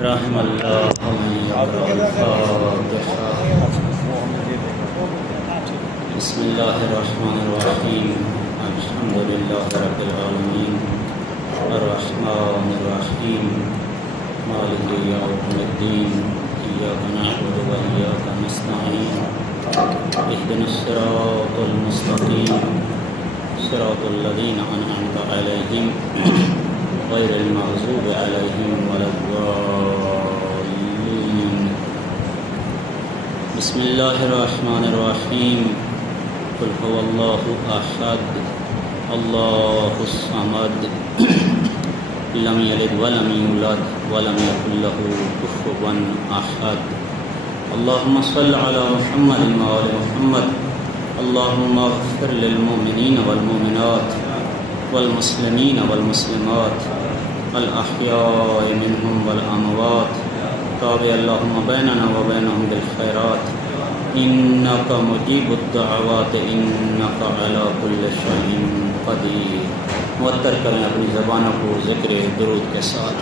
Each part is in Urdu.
رحم اللہ من یقرأ الفاتحہ۔ بسم اللہ الرحمن الرحیم، الحمد للہ رب العالمین، الرحمن الرحیم، مالک یوم الدین، ایاک نعبد و ایاک نستعین، اہدنا الصراط المستقیم، صراط الذین انعمت علیہم غیر المغضوب علیہم ولا الضالین۔ بسم اللہ الرحمن الرحیم، قل هو اللہ احد اللہ الصمد لم یلد ولم یولد ولم یکن له کفوا احد۔ اللہم صل علی محمد وآل محمد، اللہم اغفر للمؤمنین والمؤمنات والمسلمین والمسلمات الاحیاء منهم والاموات، تابع اللہم بیننا وبینہم بالخیرات، انک مجیب الدعوات، انک علی کل شیء قدیر۔ معطر کریں اپنی زبانوں کو ذکر درود کے ساتھ۔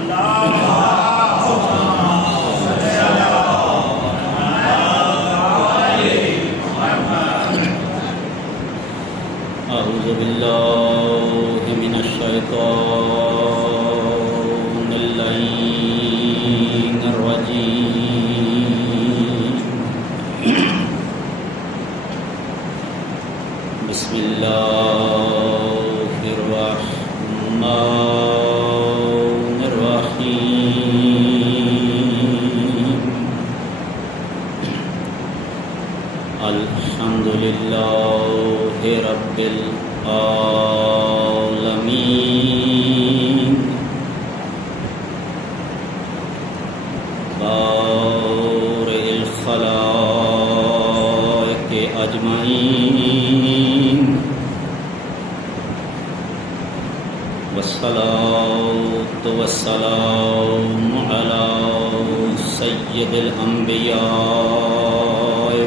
اعوذ باللہ من الشیطان اللعین الرجیم، بسم اللہ الرحمن الرحیم، الحمد للہ رب العالمین، بارئ الخلائق اجمعین، والصلاة والسلام علی سید الانبیاء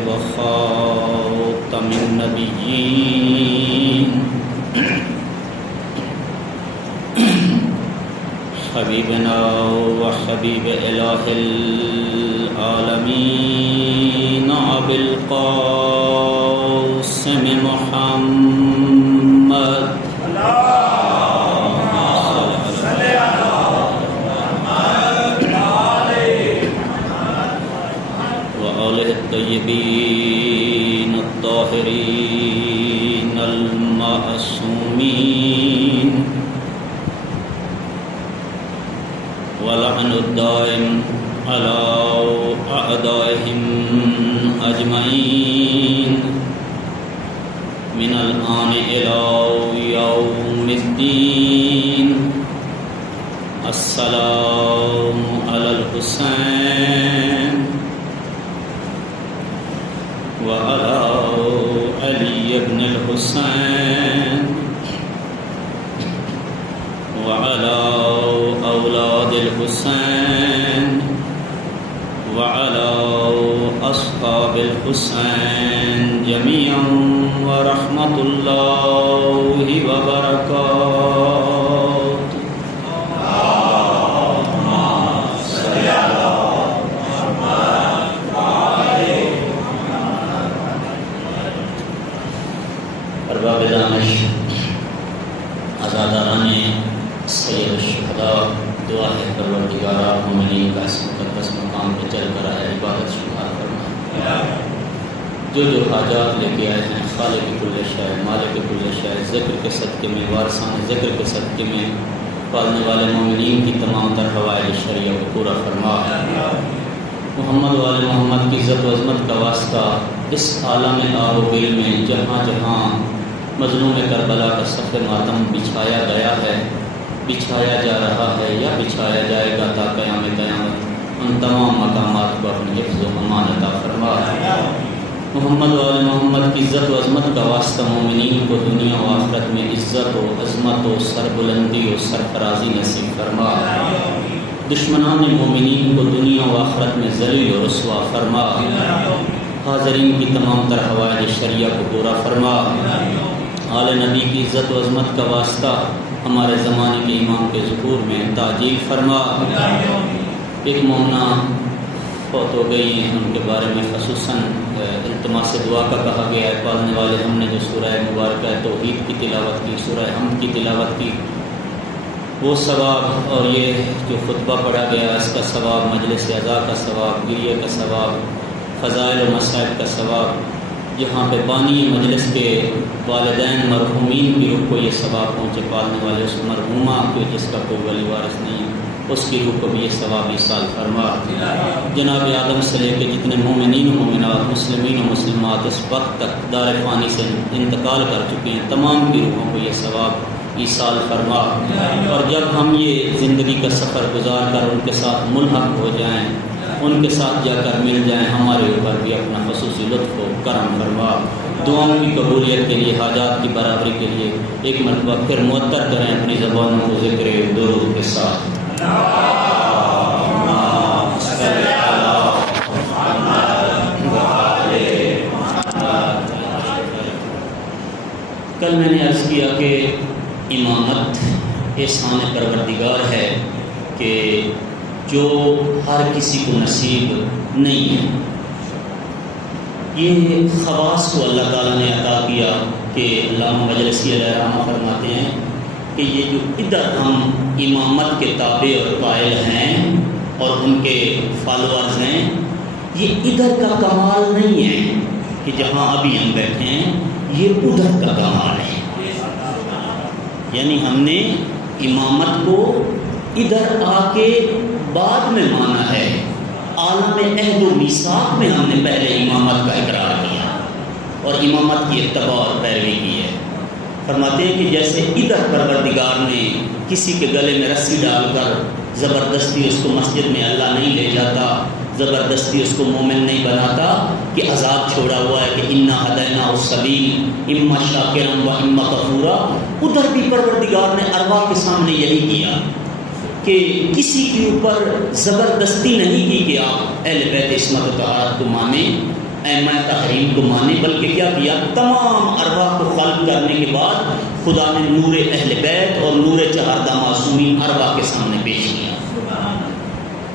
وخاتم النبیین، حبیبنا و حبیب الہ العالمین ابی القاسم محمد وآلہ الطیبین الطاہرین المعصومین، ولعن الدائم على أعدائهم أجمعين من الآن إلى يوم الدين۔ السلام على الحسين وعلى علي بن الحسين وعلى أولاد الحسين وعلى أصحاب الحسين جميعا ورحمة الله وبركاته۔ اللهم صل على محمد وآل محمد۔ ارباب دانش، آزاداران سید الشہداء، دعا ہے پروردگارہ مومنین کا اس مقدس مقام پہ چل کر آئے عبادت شمار فرما۔ جو حاجات لے کے آئے ہیں، خالق کل شے، مالک کل شے، ذکر کے صدقے میں، وارثان ذکر کے صدقے میں پالنے والے مومنین کی تمام تر حوائج شرعیہ کو پورا فرما۔ محمد وآل محمد کی عزت و عظمت کا واسطہ اس عالم آب و گل میں جہاں جہاں مظلوم کربلا کا صف ماتم بچھایا گیا ہے، بچھایا جا رہا ہے یا بچھایا جائے گا تا قیام قیامت، ان تمام مقامات کو اپنی حفظ و امان عطا فرما۔ محمد وآل محمد کی عزت و عظمت کا واسطہ مومنین کو دنیا و آخرت میں عزت و عظمت و سربلندی و سرفرازی نصیب فرما۔ دشمنان مومنین کو دنیا و آخرت میں ذلیل و رسوا فرما۔ حاضرین کی تمام تر حوائج شرعیہ کو پورا فرما۔ آل نبی کی عزت و عظمت کا واسطہ ہمارے زمانے کے امام کے ظہور میں تعجیل فرما۔ ایک مومنہ فوت ہو گئی ہیں، ان کے بارے میں خصوصاً التماس دعا کا کہا گیا ہے۔ پالنے والے ہم نے جو سورہ مبارکہ توحید کی تلاوت کی، سورہ حمد کی تلاوت کی، وہ ثواب اور یہ جو خطبہ پڑھا گیا اس کا ثواب، مجلس اعزاء کا ثواب، گریہ کا ثواب، فضائل و مصائب کا ثواب، جہاں پہ بانی مجلس کے والدین مرحومین کی روح کو یہ ثواب پہنچے، پالنے والے اس مرحومہ کے جس کا کوئی ولی وارث نہیں ہے اس کی روح کو بھی یہ ثواب ایصال فرما۔ جناب آدم سے لے کے جتنے مومنین و مومنات، مسلمین و مسلمات اس وقت تک دار فانی سے انتقال کر چکے ہیں، تمام کی روحوں کو یہ ثواب ایصال فرما۔ اور جب ہم یہ زندگی کا سفر گزار کر ان کے ساتھ ملحق ہو جائیں، ان کے ساتھ جا کر مل جائیں، ہمارے اوپر بھی اپنا خصوصی لطف و کرم فرما۔ دعاؤں کی قبولیت کے لیے، حاجات کی برابری کے لیے ایک مرتبہ پھر معطر کریں اپنی زبانوں کو ذکر درود کے ساتھ۔ کل میں نے عرض کیا کہ امامت احسان پروردگار ہے کہ جو ہر کسی کو نصیب نہیں ہے۔ یہ خواص کو اللہ تعالیٰ نے عطا کیا کہ علامہ مجلسی علیہ رحمہ فرماتے ہیں کہ یہ جو ادھر ہم امامت کے تابع اور قائل ہیں اور ان کے فالوورز ہیں، یہ ادھر کا کمال نہیں ہے کہ جہاں ابھی ہم بیٹھے ہیں، یہ ادھر کا کمال ہے۔ یعنی ہم نے امامت کو ادھر آ کے بعد میں مانا ہے، عالم عہد و میثاق میں ہم نے پہلے امامت کا اقرار کیا اور امامت کی اتباع اور پیروی کی ہے۔ فرماتے ہیں کہ جیسے ادھر پروردگار نے کسی کے گلے میں رسی ڈال کر زبردستی اس کو مسجد میں اللہ نہیں لے جاتا، زبردستی اس کو مومن نہیں بناتا کہ عذاب چھوڑا ہوا ہے کہ انا ہدینا السبیل اما شاکرا و اما کفورا، ادھر بھی پروردگار نے ارواح کے سامنے یہی کیا کہ کسی کے اوپر زبردستی نہیں کی کہ آپ اہل بیت عصمت و طہارت کو مانیں، ائمہ تحریم کو مانیں، بلکہ کیا کیا، تمام ارواح کو خلق کرنے کے بعد خدا نے نور اہل بیت اور نور چہاردہ معصومین ارواح کے سامنے پیش کیا۔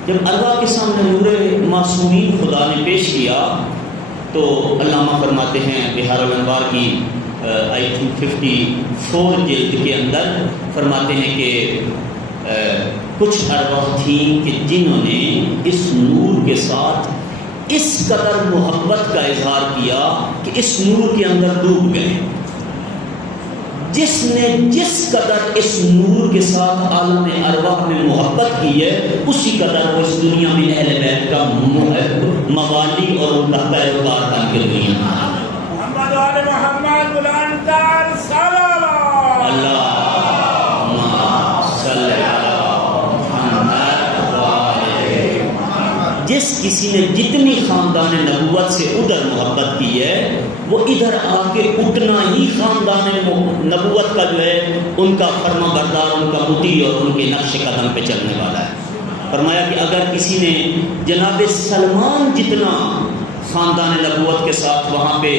جب ارواح کے سامنے نور معصومین خدا نے پیش کیا تو علامہ فرماتے ہیں بحار الانوار کی آئی تھنک 54 جلد کے اندر فرماتے ہیں کہ کچھ ارواح تھیں کہ جنہوں نے اس نور کے ساتھ اس قدر محبت کا اظہار کیا کہ اس نور کے اندر ڈوب گئے۔ جس نے جس قدر اس نور کے ساتھ عالم ارواح میں محبت کی ہے، اسی قدر وہ اس دنیا میں اہل بیت کا موالی اور ان کا پیروکار بن کے دنیا میں محمد جس کسی نے جتنی خاندان نبوت سے ادھر محبت کی ہے، وہ ادھر آ کے اتنا ہی خاندان نبوت کا جو ہے ان کا فرما بردار، ان کا مطیع اور ان کے نقش قدم پہ چلنے والا ہے۔ فرمایا کہ اگر کسی نے جناب سلمان جتنا خاندان نبوت کے ساتھ وہاں پہ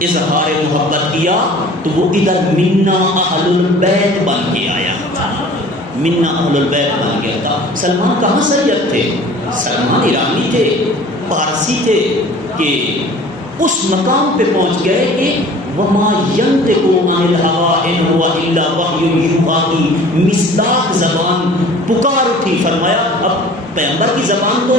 اظہار محبت کیا تو وہ ادھر منا اہل البیت بن کے آیا، منا اہل البیت بن گیا تھا۔ سلمان کہاں سید تھے؟ سلمان ایرانی تھے، پارسی تھے، کہ اس مقام پہ پہنچ گئے کہ وما ينطق عن الهوى ان هو الا وحی یوحی کی مصداق زبان پکار اٹھی۔ فرمایا اب پیغمبر کی زبان تو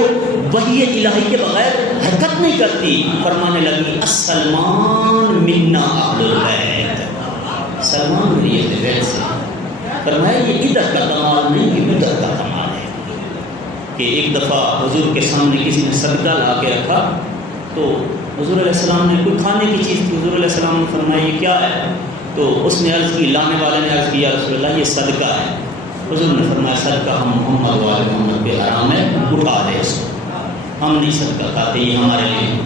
وحی الہی کے بغیر حرکت نہیں کرتی۔ فرمانے لگی السلمان منا اہل البیت، سلمان میری اہل بیت سے۔ فرمایا یہ ادھر کا کمال نہیں، یہ ادھر کا کمال ہے۔ کہ ایک دفعہ حضور کے سامنے کسی نے صدقہ لا کے رکھا تو حضور علیہ السلام نے، کوئی کھانے کی چیز تھی، حضور علیہ السلام نے فرمایا یہ کیا ہے؟ تو اس نے عرض کی، لانے والے نے عرض کیا رسول اللہ یہ صدقہ ہے۔ حضور نے فرمایا صدقہ ہم محمد و آل محمد پہ حرام ہے، اٹھا دے اس کو، ہم نہیں صدقہ کھاتے، یہ ہمارے لیے۔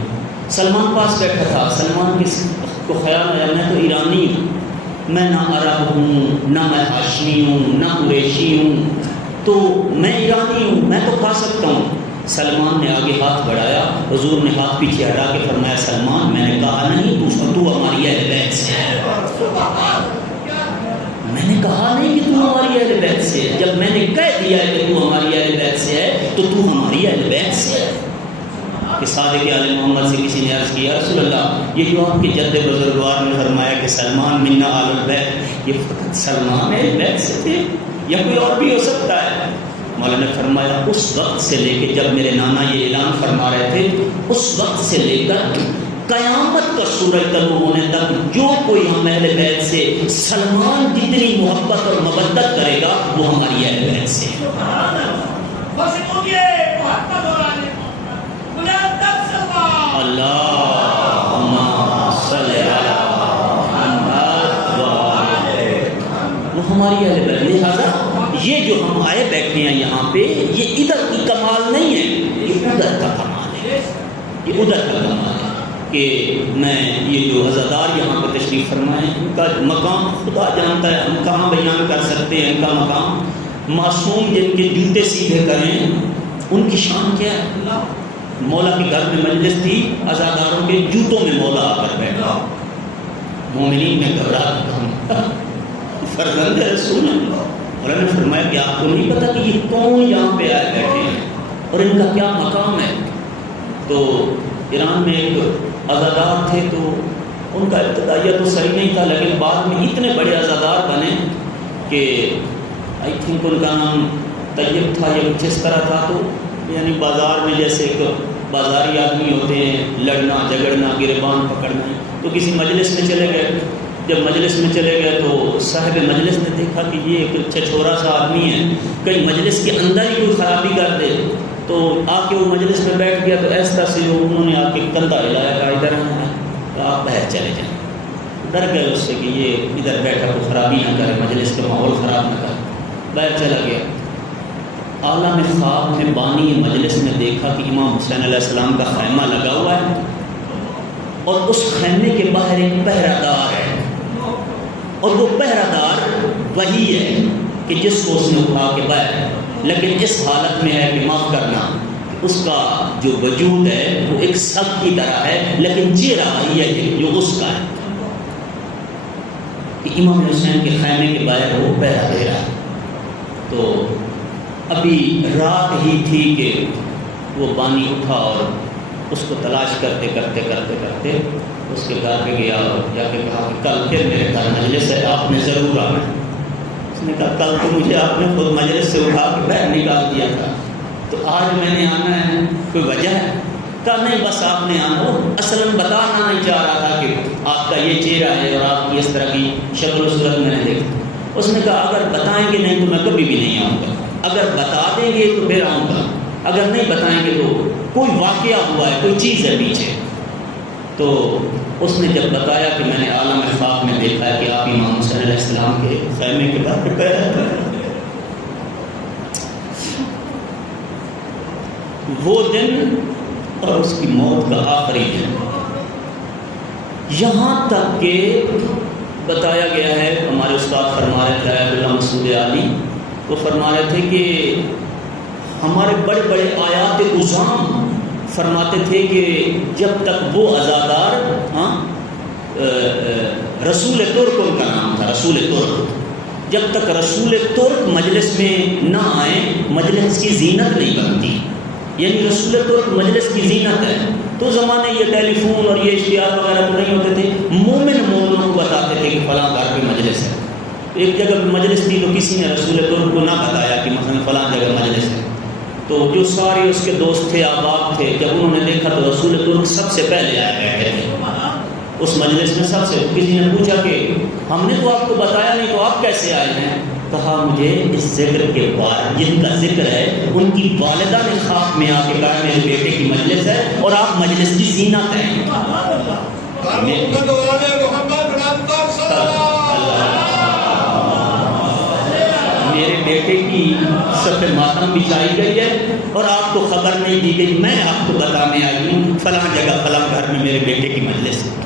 سلمان پاس بیٹھا تھا، سلمان کو خیال آیا میں تو ایرانی ہوں، میں نہ عرب ہوں، نہ میں ہاشمی ہوں، نہ قریشی ہوں، تو میں ایرانی ہوں، میں تو کھا سکتا ہوں۔ سلمان نے آگے ہاتھ بڑھایا، حضور نے ہاتھ پیچھے ہٹا کے فرمایا سلمان میں نے کہا نہیں تو ہماری اہل بیت سے ہے، میں نے کہا نہیں کہ تو ہماری اہل بیت سے ہے۔ جب میں نے کہہ دیا ہے کہ تو ہماری اہل بیت سے ہے تو ہماری اہل بیت سے ہے۔ کہ صادق آل محمد سے کسی نے عرض کیا رسول اللہ یہ جو آپ کے جد بزرگوار نے فرمایا کہ سلمان منا آل البیت، یہ فقط سلمان اہل بیت سے تھے یا کوئی اور بھی ہو سکتا ہے؟ مولا نے فرمایا اس وقت سے لے کے جب میرے نانا یہ اعلان فرما رہے تھے اس وقت سے لے کر قیامت کا سورج طلوع ہونے تک جو کوئی ہم اہل بیت سے سلمان جتنی محبت اور مودت کرے گا وہ ہماری اہل بیت سے اللہم صلی علی محمد وہ ہماری اہل بیت۔ لہذا یہ جو ہم آئے بیٹھے ہیں یہاں پہ یہ ادھر کی کمال نہیں ہے، یہ ادھر کا کمال ہے، یہ ادھر کا کمال ہے کہ میں یہ جو عزادار یہاں پہ تشریف فرمائے ان کا مقام خدا جانتا ہے، ہم کہاں بیان کر سکتے ہیں ان کا مقام۔ معصوم جن کے جوتے سیدھے کریں ان کی شان کیا ہے؟ مولا کے گھر میں مجلس تھی، عزاداروں کے جوتوں میں مولا آ کر بیٹھا، مومنین میں گھبراہٹ فرزند رسول اللہ۔ اور انہوں نے فرمایا کہ آپ کو نہیں پتا کہ یہ کون یہاں پہ آئے بیٹھے ہیں اور ان کا کیا مقام ہے؟ تو ایران میں ایک عزادار تھے تو ان کا ابتدائیہ تو صحیح نہیں تھا لیکن بعد میں اتنے بڑے عزادار بنے کہ آئی تھنک ان کا نام طیب تھا یا کچھ اس طرح تھا۔ تو یعنی بازار میں جیسے ایک بازاری آدمی ہوتے ہیں، لڑنا جھگڑنا گریبان پکڑنا، تو کسی مجلس میں چلے گئے۔ جب مجلس میں چلے گئے تو صاحب مجلس نے دیکھا کہ یہ ایک چھچورا سا آدمی ہے، کہیں مجلس کے اندر ہی کوئی خرابی کر دے، تو آ کے وہ مجلس میں بیٹھ گیا۔ تو ایسا سے انہوں نے آ کے کندھا ہلایا کہ ادھر تو آپ باہر چلے جائیں۔ ڈر گئے اس سے کہ یہ ادھر بیٹھا کوئی خرابی نہ کرے، مجلس کا ماحول خراب نہ کرے، باہر چلا گیا۔ عالم خواب میں بانی مجلس نے دیکھا کہ امام حسین علیہ السلام کا خیمہ لگا ہوا ہے اور اس خیمے کے باہر ایک پہرہ دار ہے، اور وہ پہرہ دار وہی ہے کہ جس کو اس نے اٹھا کے باہر، لیکن اس حالت میں ہے کہ معاف کرنا اس کا جو وجود ہے وہ ایک سب کی طرح ہے لیکن چہرہ وہی ہے جو اس کا ہے، کہ امام حسین کے خیمے کے باہر وہ پہرہ دے رہا ہے۔ تو ابھی رات ہی تھی کہ وہ بانی اٹھا اور اس کو تلاش کرتے کرتے کرتے کرتے اس کے گھر پہ گیا اور جا کے کہا کہ کل پھر میرے گھر مجلس ہے، آپ نے ضرور آنا۔ اس نے کہا کل تو مجھے آپ نے خود مجلس سے اٹھا کے باہر نکال دیا تھا، تو آج میں نے آنا ہے، کوئی وجہ ہے؟ کہا نہیں بس آپ نے آنا۔ وہ اصلاً بتانا نہیں چاہ رہا تھا کہ آپ کا یہ چہرہ ہے اور آپ کی اس طرح کی شکل و صورت میں نے دیکھا۔ اس نے کہا اگر بتائیں گے نہیں تو میں کبھی بھی نہیں آؤں گا، اگر بتا دیں گے تو پھر آؤں گا، اگر نہیں بتائیں گے تو کوئی واقعہ ہوا ہے، کوئی چیز ہے پیچھے۔ تو اس نے جب بتایا کہ میں نے عالم خواب میں دیکھا ہے کہ آپ امام حسین علیہ السلام کے خیمے کے بعد پہ رہتے ہیں، وہ دن اور اس کی موت کا آخری دن، یہاں تک کہ بتایا گیا ہے، ہمارے استاد فرما رہے تھے عبداللہ مسعود علی، وہ فرما رہے تھے کہ ہمارے بڑے بڑے آیات عظام فرماتے تھے کہ جب تک وہ عزادار رسول ترک ان کا نام تھا، رسول ترک، جب تک رسول ترک مجلس میں نہ آئیں مجلس کی زینت نہیں بنتی، یعنی رسول ترک مجلس کی زینت ہے۔ تو زمانے یہ ٹیلی فون اور یہ اشتہار وغیرہ تو نہیں ہوتے تھے، مومنوں کو بتاتے تھے کہ فلاں گھر پہ مجلس ہے۔ ایک جگہ پہ مجلس تھی تو کسی نے رسول ترک کو نہ بتایا کہ مثلا فلاں جگہ مجلس ہے، تو جو سارے اس کے دوست تھے احباب تھے جب انہوں نے دیکھا تو رسول ترک سب سے پہلے آئے بیٹھے تھے اس مجلس میں سب سے۔ کسی نے پوچھا کہ ہم نے تو آپ کو بتایا نہیں تو آپ کیسے آئے ہیں؟ کہا مجھے اس ذکر کے بعد جن کا ذکر ہے ان کی والدہ نے خواب میں آ کے کہا میرے بیٹے کی مجلس ہے اور آپ مجلس کی زینت ہیں۔ میرے بیٹے کی سب ماتم بچھائی گئی ہے اور آپ کو خبر نہیں دی گئی، میں آپ کو بتانے آئی ہوں فلاں جگہ فلاں گھر میں میرے بیٹے کی مجلس ہے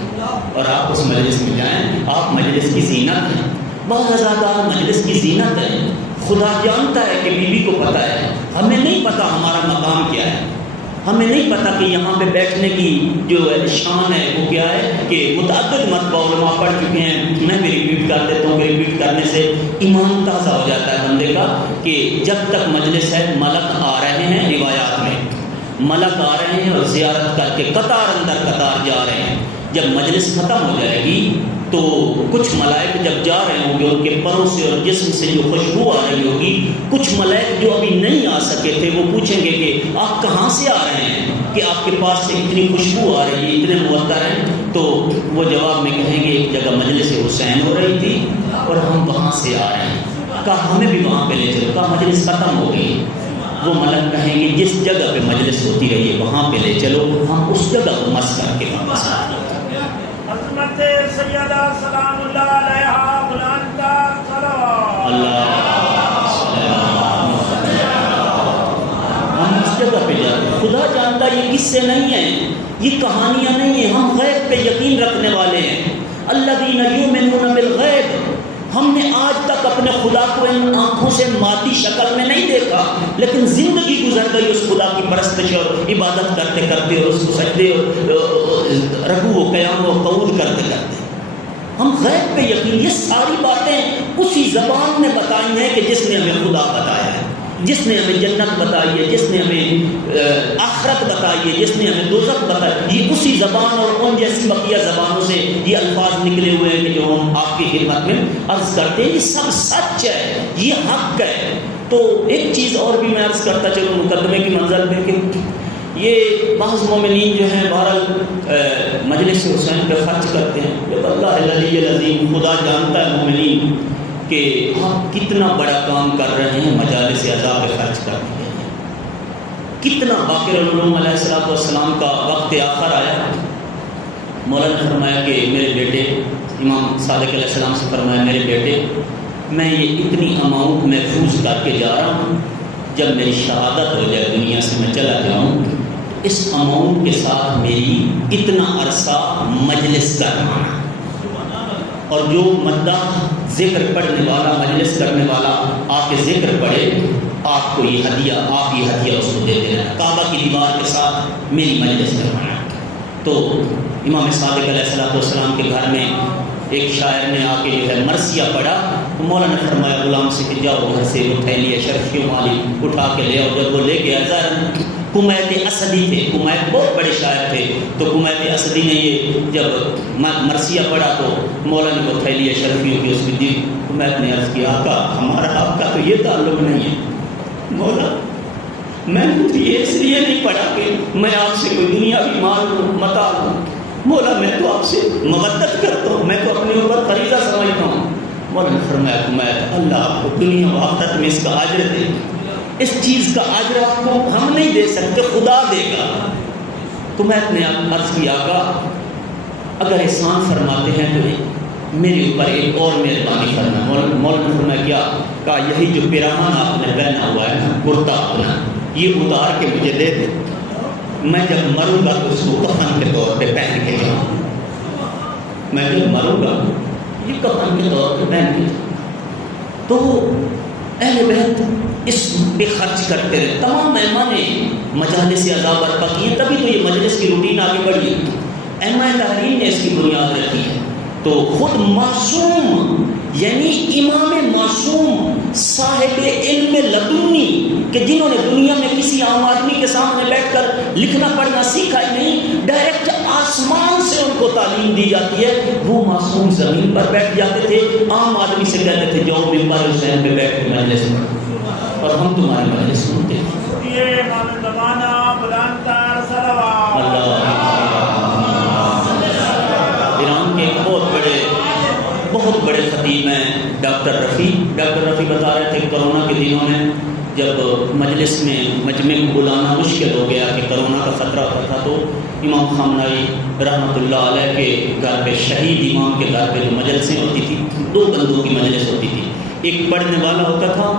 اور آپ اس مجلس میں جائیں، آپ مجلس کی زینت ہیں۔ بہت عزادار مجلس کی زینت ہے، خدا جانتا ہے کہ بیوی کو پتہ ہے، ہمیں نہیں پتہ ہمارا مقام کیا ہے، ہمیں نہیں پتہ کہ یہاں پہ بیٹھنے کی جو شان ہے وہ کیا ہے کہ متعدد مرتبہ علماء پڑھ چکے ہیں، میں بھی ریپیٹ کر دیتا ہوں کہ ریپیٹ کرنے سے ایمان تازہ ہو جاتا ہے بندے کا، کہ جب تک مجلس ہے ملک آ رہے ہیں، روایات میں ملک آ رہے ہیں اور زیارت کر کے قطار اندر قطار جا رہے ہیں۔ جب مجلس ختم ہو جائے گی تو کچھ ملائک جب جا رہے ہوں گے ان کے پروں سے اور جسم سے جو خوشبو آ رہی ہوگی، کچھ ملائک جو ابھی نہیں آ سکے تھے وہ پوچھیں گے کہ آپ کہاں سے آ رہے ہیں کہ آپ کے پاس سے اتنی خوشبو آ رہی ہے، اتنے معطر ہیں؟ تو وہ جواب میں کہیں گے ایک جگہ مجلس حسین ہو رہی تھی اور ہم وہاں سے آ رہے ہیں، کہا ہمیں بھی وہاں پہ لے چلو، کہا مجلس ختم ہو گئی۔ وہ ملک کہیں گے جس جگہ پہ مجلس ہوتی رہی ہے وہاں پہ لے چلو، ہم اس جگہ کو مس کر کے واپس آ جائیں۔ حضرت سیدہ سلام اللہ علیہا بلند صلوات ہم اس جگہ پہ جاتے ہیں۔ خدا جانتا یہ قصے نہیں ہیں، یہ کہانیاں نہیں ہیں، ہم غیب پہ یقین رکھنے والے ہیں۔ الذین یؤمنون بالغیب، ہم نے آج تک اپنے خدا کو ان آنکھوں سے مادی شکل میں نہیں دیکھا، لیکن زندگی گزر گئی اس خدا کی پرستش اور عبادت کرتے کرتے اور اس کو سجدے اور رکوع و قیام و قعود کرتے کرتے۔ ہم غیب پہ یقین، یہ ساری باتیں اسی زبان نے بتائی ہیں کہ جس نے ہمیں خدا بتایا ہے، جس نے ہمیں جنت بتائی ہے، جس نے ہمیں آخرت بتائی ہے، جس نے ہمیں دوزخ بتائی، یہ اسی زبان اور ان جیسی بقیہ زبانوں سے یہ الفاظ نکلے ہوئے ہیں کہ جو ہم آپ کی خدمت میں عرض کرتے ہیں۔ یہ سب سچ ہے، یہ حق ہے۔ تو ایک چیز اور بھی میں عرض کرتا چلوں مقدمے کی منزل پہ کہ یہ بعض مومنین جو ہیں بہرحال مجلس حسین پہ خرچ کرتے ہیں، جب اللہ العلی العظیم خدا جانتا ہے مومنین کہ آپ کتنا بڑا کام کر رہے ہیں، مجالس اعضاء پہ خرچ کر رہے ہیں، کتنا۔ باقر العلوم علیہ السلام کا وقت آخر آیا، مولانا نے فرمایا کہ میرے بیٹے، امام صادق علیہ السلام سے فرمایا میرے بیٹے میں یہ اتنی اماؤنٹ محفوظ کر کے جا رہا ہوں، جب میری شہادت ہو جائے دنیا سے میں چلا جاؤں، اس اماؤنٹ کے ساتھ میری اتنا عرصہ مجلس کروانا، اور جو مداح ذکر پڑھنے والا مجلس کرنے والا آ کے ذکر پڑھے، آپ کو یہ ہدیہ، آپ یہ ہدیہ اس کو دیتے رہنا، کعبہ کی دیوار کے ساتھ میری مجلس کروانا۔ تو امام صادق علیہ السلام کے گھر میں ایک شاعر نے آ کے جو ہے مرثیہ پڑھا، تو مولانا نے فرمایا غلام سے کہ جاؤ گھر سے وہ تھیلی شرفیوں والی اٹھا کے لے آؤ۔ جب وہ لے کے آیا، ظاہر کمیت اسدی تھے، کمیت بہت بڑے شاعر تھے، تو کمیت اسدی نے یہ جب مرثیہ پڑھا تو مولانا نے وہ تھیلی شرفیوں کی اس کی دی۔ کمیت نے عرض کیا آقا ہمارا آپ کا تو یہ تعلق نہیں ہے، مولا میں نے تو یہ اس لیے نہیں پڑھا کہ میں آپ سے کوئی دنیاوی مال لوں، متاع لوں، مولا میں تو آپ سے مودت کرتا ہوں، میں تو اپنے اوپر فریضہ سمجھتا ہوں۔ مولانا نے فرمایا کمیت اللہ آپ کو دنیا و آخرت میں اس کا اجر دے، اس چیز کا اجر آپ کو ہم نہیں دے سکتے، خدا دے گا۔ تو میں نے عرض کیا آقا اگر احسان فرماتے ہیں تو میرے اوپر ایک اور مہربانی فرمائیں۔ مولانا نے فرمایا کیا؟ کہا یہی جو پیراہن آپ نے پہنا ہوا ہے نا، کرتا اپنا، یہ اتار کے مجھے دے دے، میں جب مروں گا تو اس کو کفن کے طور پہ پہن کے جاؤں، میں جب مروں گا یہ کفن کے طور پہ پہن کے جاؤں۔ تو اہل بیت اس پہ خرچ کرتے رہے، تمام مہمان مجالس اعضاء برپا کی ہیں، تبھی تو یہ مجلس کی روٹین آگے بڑھی ہے، ائمہ تحریر نے اس کی بنیاد رکھی ہے۔ تو خود معصوم یعنی امام معصوم صاحب علم لدنی کہ جنہوں نے دنیا میں کسی عام آدمی کے سامنے بیٹھ کر لکھنا پڑھنا سیکھا ہی نہیں، ڈائریکٹ آسمان سے ان کو تعلیم دی جاتی ہے، وہ معصوم زمین پر بیٹھ جاتے تھے، عام آدمی سے کہتے تھے جاؤ ممبر حسین پہ بیٹھ کے مجلس پڑھو، اور ہم تمہاری مجلس سنتے ہیں۔ ایران کے بہت بڑے خطیب ہیں ڈاکٹر رفیع بتا رہے تھے کرونا کے دنوں میں جب مجلس میں مجمع کو بلانا مشکل ہو گیا کہ کرونا کا خطرہ ہوتا تھا، تو امام خامنہئی رحمۃ اللہ علیہ کے گھر پہ، شہید امام کے گھر پہ جو مجلسیں ہوتی تھی، 2 بندوں کی مجلس ہوتی تھی، ایک پڑھنے والا ہوتا تھا،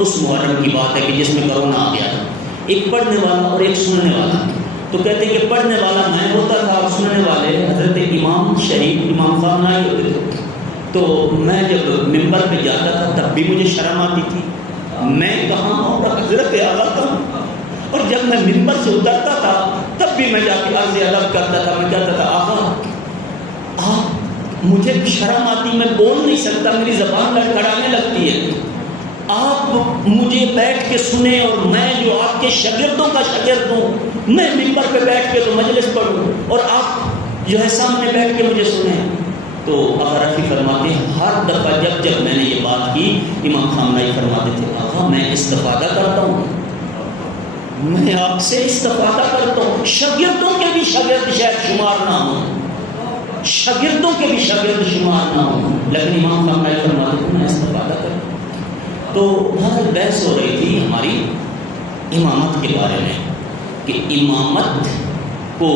اس محرم کی بات ہے کہ جس میں کرونا آ گیا تھا، ایک پڑھنے والا اور ایک سننے والا۔ تو کہتے ہیں کہ پڑھنے والا میں ہوتا تھا اور سننے والے حضرت امام شریف امام خامنہئی ہوتے تھے۔ تو میں جب ممبر پہ جاتا تھا تب بھی مجھے شرم آتی تھی، میں کہاں اور حضرت اعلیٰ کہاں، اور جب میں منبر سے اترتا تھا تب بھی میں جا کے عرض ادب کرتا تھا، میں کہتا تھا آقا آپ، مجھے شرم آتی، میں بول نہیں سکتا، میری زبان لڑکھڑانے لگتی ہے، آپ مجھے بیٹھ کے سنیں اور میں جو آپ کے شاگردوں کا شاگرد ہوں، میں منبر پہ بیٹھ کے تو مجلس پڑھوں اور آپ جو ہے سامنے بیٹھ کے مجھے سنیں۔ تو آقا رفیع فرماتے ہیں ہر دفعہ جب میں نے یہ بات کی، امام خامنہئی فرماتے تھے آقا میں استفادہ کرتا ہوں، میں آپ سے استفادہ کرتا ہوں، شاگردوں کے بھی شاگرد شاید شمار نہ ہوں، شاگردوں کے بھی شاگرد شمار نہ ہوں، لیکن امام خامنہئی فرماتے تھے میں استفادہ کرتا ہوں۔ تو بہت بحث ہو رہی تھی ہماری امامت کے بارے میں کہ امامت کو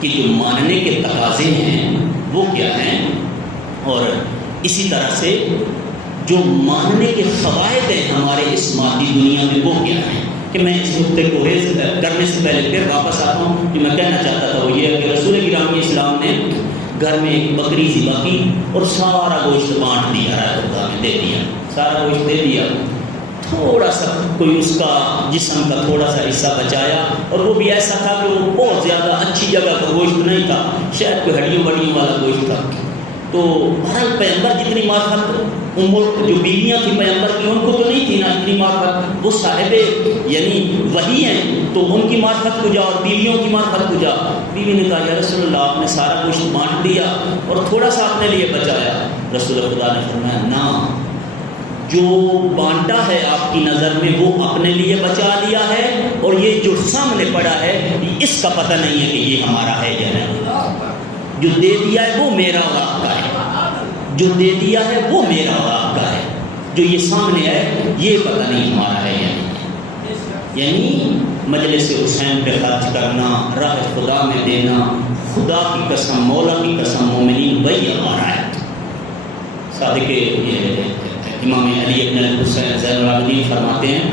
کہ جو ماننے کے تقاضے ہیں وہ کیا ہیں، اور اسی طرح سے جو ماننے کے فوائد ہیں ہمارے اس مادی دنیا میں وہ کیا ہیں۔ کہ میں اس نقطے کو ریز کرنے سے پہلے پھر واپس آتا ہوں کہ میں کہنا چاہتا تھا وہ یہ ہے کہ رسول گرامی اسلام نے گھر میں ایک بکری ذبح کی اور سارا گوشت بانٹ دیا، رائے میں دے دیا، سارا گوشت دے دیا، تھوڑا سا کوئی اس کا جسم کا تھوڑا سا حصہ بچایا، اور وہ بھی ایسا تھا کہ وہ بہت زیادہ اچھی جگہ کا گوشت نہیں تھا، شاید کوئی ہڈیوں بڑیوں والا گوشت تھا۔ تو بہرحال پیغمبر جتنی معرفت جو بیویاں تھیں پیغمبر کی ان کو تو نہیں تھی نا اتنی معرفت، وہ صاحب یعنی وحی ہیں تو ان کی معرفت کو جا اور بیویوں کی معرفت کو جا۔ بیوی نے کہا یا رسول اللہ آپ نے سارا گوشت بانٹ دیا اور تھوڑا سا اپنے لیے بچایا۔ رسول خدا نے فرمایا نہ، جو بانٹا ہے آپ کی نظر میں وہ اپنے لیے بچا لیا ہے، اور یہ جو سامنے پڑا ہے اس کا پتہ نہیں ہے کہ یہ ہمارا ہے یا نہیں۔ جو دے دیا ہے وہ میرا اور آپ کا ہے، جو دے دیا ہے وہ میرا اور آپ کا ہے، جو یہ سامنے ہے یہ پتہ نہیں ہمارا ہے یا نہیں۔ یعنی مجلس حسین پہ خرچ کرنا، راہ خدا میں دینا، خدا کی قسم، مولا کی قسم مومنین وہی ہمارا ہے۔ صادق امام علی ابن الحسین زین العابدین فرماتے ہیں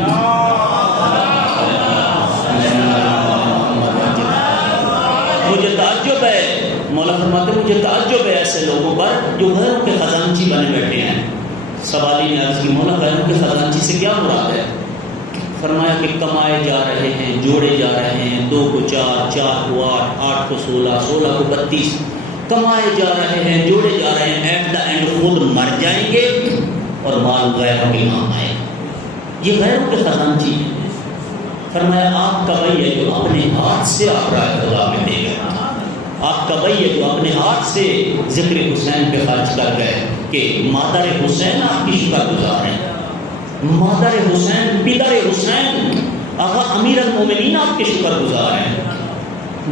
مجھے تعجب ہے، مولا فرماتے ہیں مجھے تعجب ہے ایسے لوگوں پر جو غیروں کے خزانچی بنے بیٹھے ہیں۔ سوالی نے عرض کی مولا غیروں کے خزانچی سے کیا مراد ہے؟ فرمایا کہ کمائے جا رہے ہیں، جوڑے جا رہے ہیں، 2 کو 4، 4 کو 8، 8 کو 16، 16 کو 32، کمائے جا رہے ہیں، جوڑے جا رہے ہیں، ایٹ دا اینڈ خود مر جائیں گے اور مال غیروں کے نام آئے گا۔ یہ غیروں کے خزانچی ہیں۔ فرمایا آپ کا بھائی ہے جو اپنے ہاتھ سے آپ رائے خدا میں دے گئے، آپ کا بھائی ہے جو اپنے ہاتھ سے ذکر حسین پہ خرچ کر گئے کہ مادر حسین آپ کی شکر گزار ہیں، مادر حسین، پدر حسین، آقا امیر المومنین آپ کے شکر گزار ہیں۔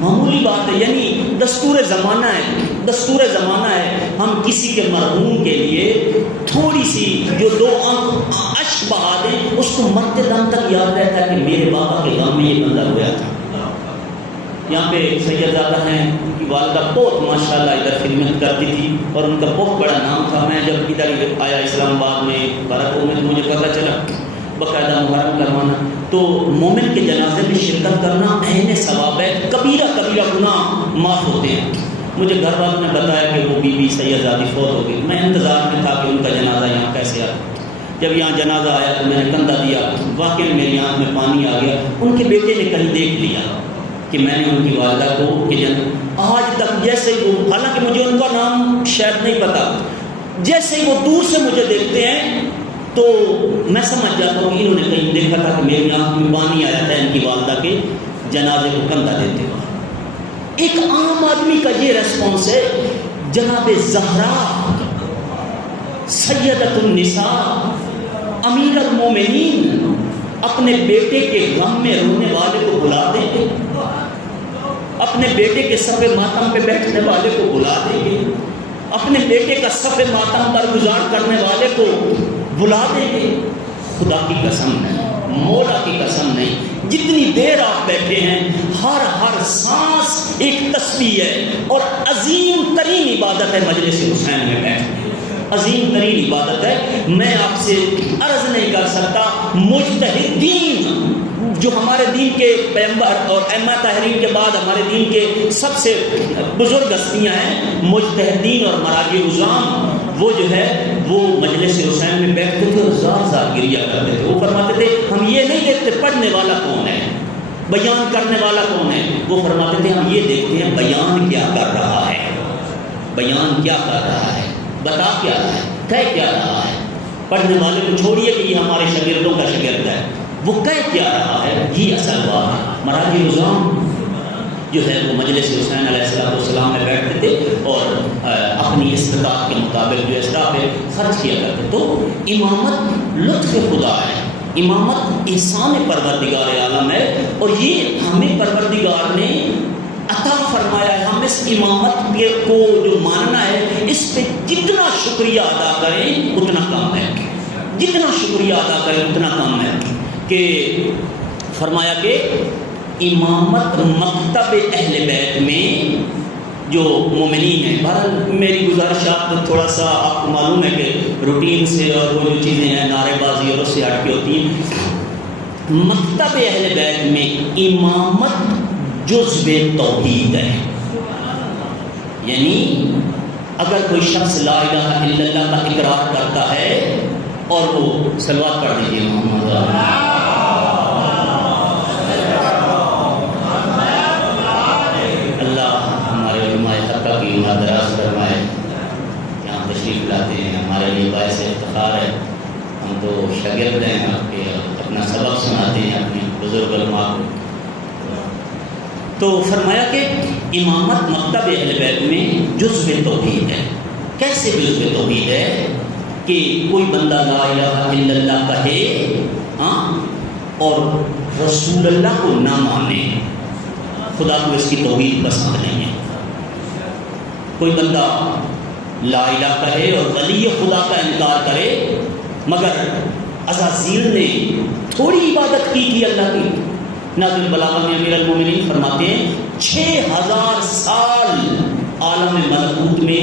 معمولی بات ہے، یعنی دستور زمانہ ہے، دستور زمانہ ہے، ہم کسی کے مرحوم کے لیے تھوڑی سی جو 2 آنکھ اشک بہا دیں، اس کو مرتے دم تک یاد رہتا ہے کہ میرے بابا کے غم میں یہ بندہ ہوا تھا۔ یہاں پہ سیدزادہ ہیں، ان کی والدہ بہت ماشاءاللہ ادھر خدمت کرتی تھی اور ان کا بہت بڑا نام تھا۔ میں جب ادھر آیا اسلام آباد میں برکوں میں تو مجھے پتہ چلا باقاعدہ محرم کروانا، تو مومن کے جنازے میں شرکت کرنا عین ثواب ہے، کبیرہ کبیرہ گناہ معاف ہوتے ہیں۔ مجھے گھر والوں نے بتایا کہ وہ بی بی سیدزادی فوت ہو گئی، میں انتظار میں تھا کہ ان کا جنازہ یہاں کیسے آیا۔ جب یہاں جنازہ آیا تو میں نے کندھا دیا، واقعی میری آنکھ میں پانی آ گیا۔ ان کے بیٹے نے کہیں دیکھ لیا کہ میں نے ان کی والدہ کو کہ آج تک جیسے ہی وہ، حالانکہ مجھے ان کا نام شاید نہیں پتا، جیسے ہی وہ دور سے مجھے دیکھتے ہیں تو میں سمجھ جاتا ہوں کہ انہوں نے کہیں دیکھا تھا کہ میری آنکھ میں پانی آیا تھا ان کی والدہ کے جنازے کو کندھا دیتے ہوئے۔ ایک عام آدمی کا یہ ریسپانس ہے۔ جناب زہرا سیدۃ النساء امیر المومنین اپنے بیٹے کے غم میں رونے والے کو بلا دیں گے، اپنے بیٹے کے صف ماتم پہ بیٹھنے والے کو بلا دیں گے، اپنے بیٹے کا صف ماتم برگزار کرنے والے کو بلا دیں گے۔ خدا کی قسم نہیں، مولا کی قسم نہیں، جتنی دیر آپ بیٹھے ہیں ہر سانس ایک تسبیح ہے، اور عظیم ترین عبادت ہے مجلس حسین میں بیٹھنا، عظیم ترین عبادت ہے۔ میں آپ سے عرض نہیں کر سکتا، مجتہدین جو ہمارے دین کے پیغمبر اور ائمہ تحریر کے بعد ہمارے دین کے سب سے بزرگ ہستیاں ہیں، مجتہدین اور مراجع عظام، وہ جو ہے وہ مجلس حسین میں بیٹھتے تھے اور زار زار گریا کرتے تھے۔ وہ فرماتے تھے ہم یہ نہیں دیکھتے پڑھنے والا کون ہے، بیان کرنے والا کون ہے؟ وہ فرماتے تھے ہم یہ دیکھتے ہیں بیان کیا کر رہا ہے، بیان کیا کر رہا ہے، بتا کیا رہا ہے، کہہ کیا رہا ہے۔ پڑھنے والے کو چھوڑیے کہ یہ ہمارے شاگردوں کا شاگرد ہے، وہ کہہ کیا رہا ہے، یہ اصل بات ہے۔ مراجع نظام جو ہے وہ مجلس حسین علیہ السلام میں بیٹھتے تھے اور اپنی استطاعت کے مطابق جو اسراف پہ خرچ کیا کرتے۔ تو امامت لطف خدا ہے، امامت احسان پروردگار عالم ہے، اور یہ ہمیں پروردگار نے عطا فرمایا ہے۔ ہم اس امامت کو جو ماننا ہے، اس پہ جتنا شکریہ ادا کریں اتنا کم ہے، جتنا شکریہ ادا کریں اتنا کم ہے۔ کہ فرمایا کہ امامت مکتب اہل بیت میں جو مومنین ہیں، بہرحال میری گزارش آپ تھوڑا سا، آپ کو معلوم ہے کہ روٹین سے اور وہ جو چیزیں ہیں نعرے بازی اور اس سے ہٹ کے ہوتی ہیں۔ مکتب اہل بیت میں امامت جزو توحید ہے، یعنی اگر کوئی شخص لا الہ الا اللہ کا اقرار کرتا ہے، اور وہ صلوات پڑھ دیجیے محمد دراز فرمائے، یہاں تشریف لاتے ہیں، ہمارے لیے باعث افتخار ہے۔ ہم تو شاگرد ہیں آپ کے، اپنا سبق سناتے ہیں اپنے بزرگ علماء کو۔ تو فرمایا کہ امامت مکتب اہل بیت میں جزو توحید ہے۔ کیسے جزو توحید ہے؟ کہ کوئی بندہ لا الہ الا اللہ کہے اور رسول اللہ کو نہ مانے، خدا کو اس کی توحید پسند نہیں ہے۔ کوئی بندہ لا الہ کہے اور ولی خدا کا انکار کرے، مگر عزازیل نے تھوڑی عبادت کی تھی اللہ کی۔ نازل بلاغت میں امیر المومنین فرماتے ہیں 6000 سال عالم ملکوت میں،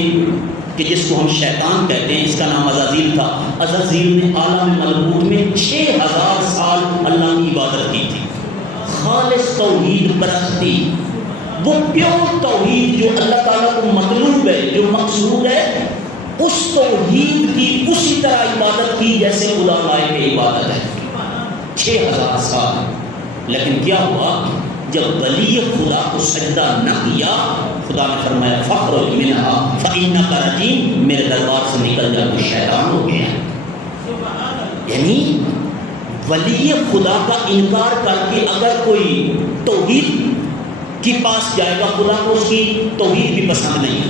کہ جس کو ہم شیطان کہتے ہیں، اس کا نام عزازیل تھا، عزازیل نے عالم ملکوت میں 6000 سال اللہ کی عبادت کی تھی، خالص توحید پرستی، وہ پیور توحید جو اللہ تعالیٰ کو مطلوب ہے، جو مقصود ہے، اس توحید کی اسی طرح عبادت کی جیسے خدا لائق عبادت ہے 6000 سال۔ لیکن کیا ہوا؟ جب ولی خدا کو سجدہ نہ کیا، خدا نے فرمایا فَخْرُجْ مِنْهَا فَإِنَّكَ رَجِيمٌ، میرے دربار سے نکل جا، تو شیطان ہو گیا۔ یعنی ولی خدا کا انکار کر کے اگر کوئی توحید کے پاس جائے گا، خدا کو اس کی توحید بھی پسند نہیں ہے،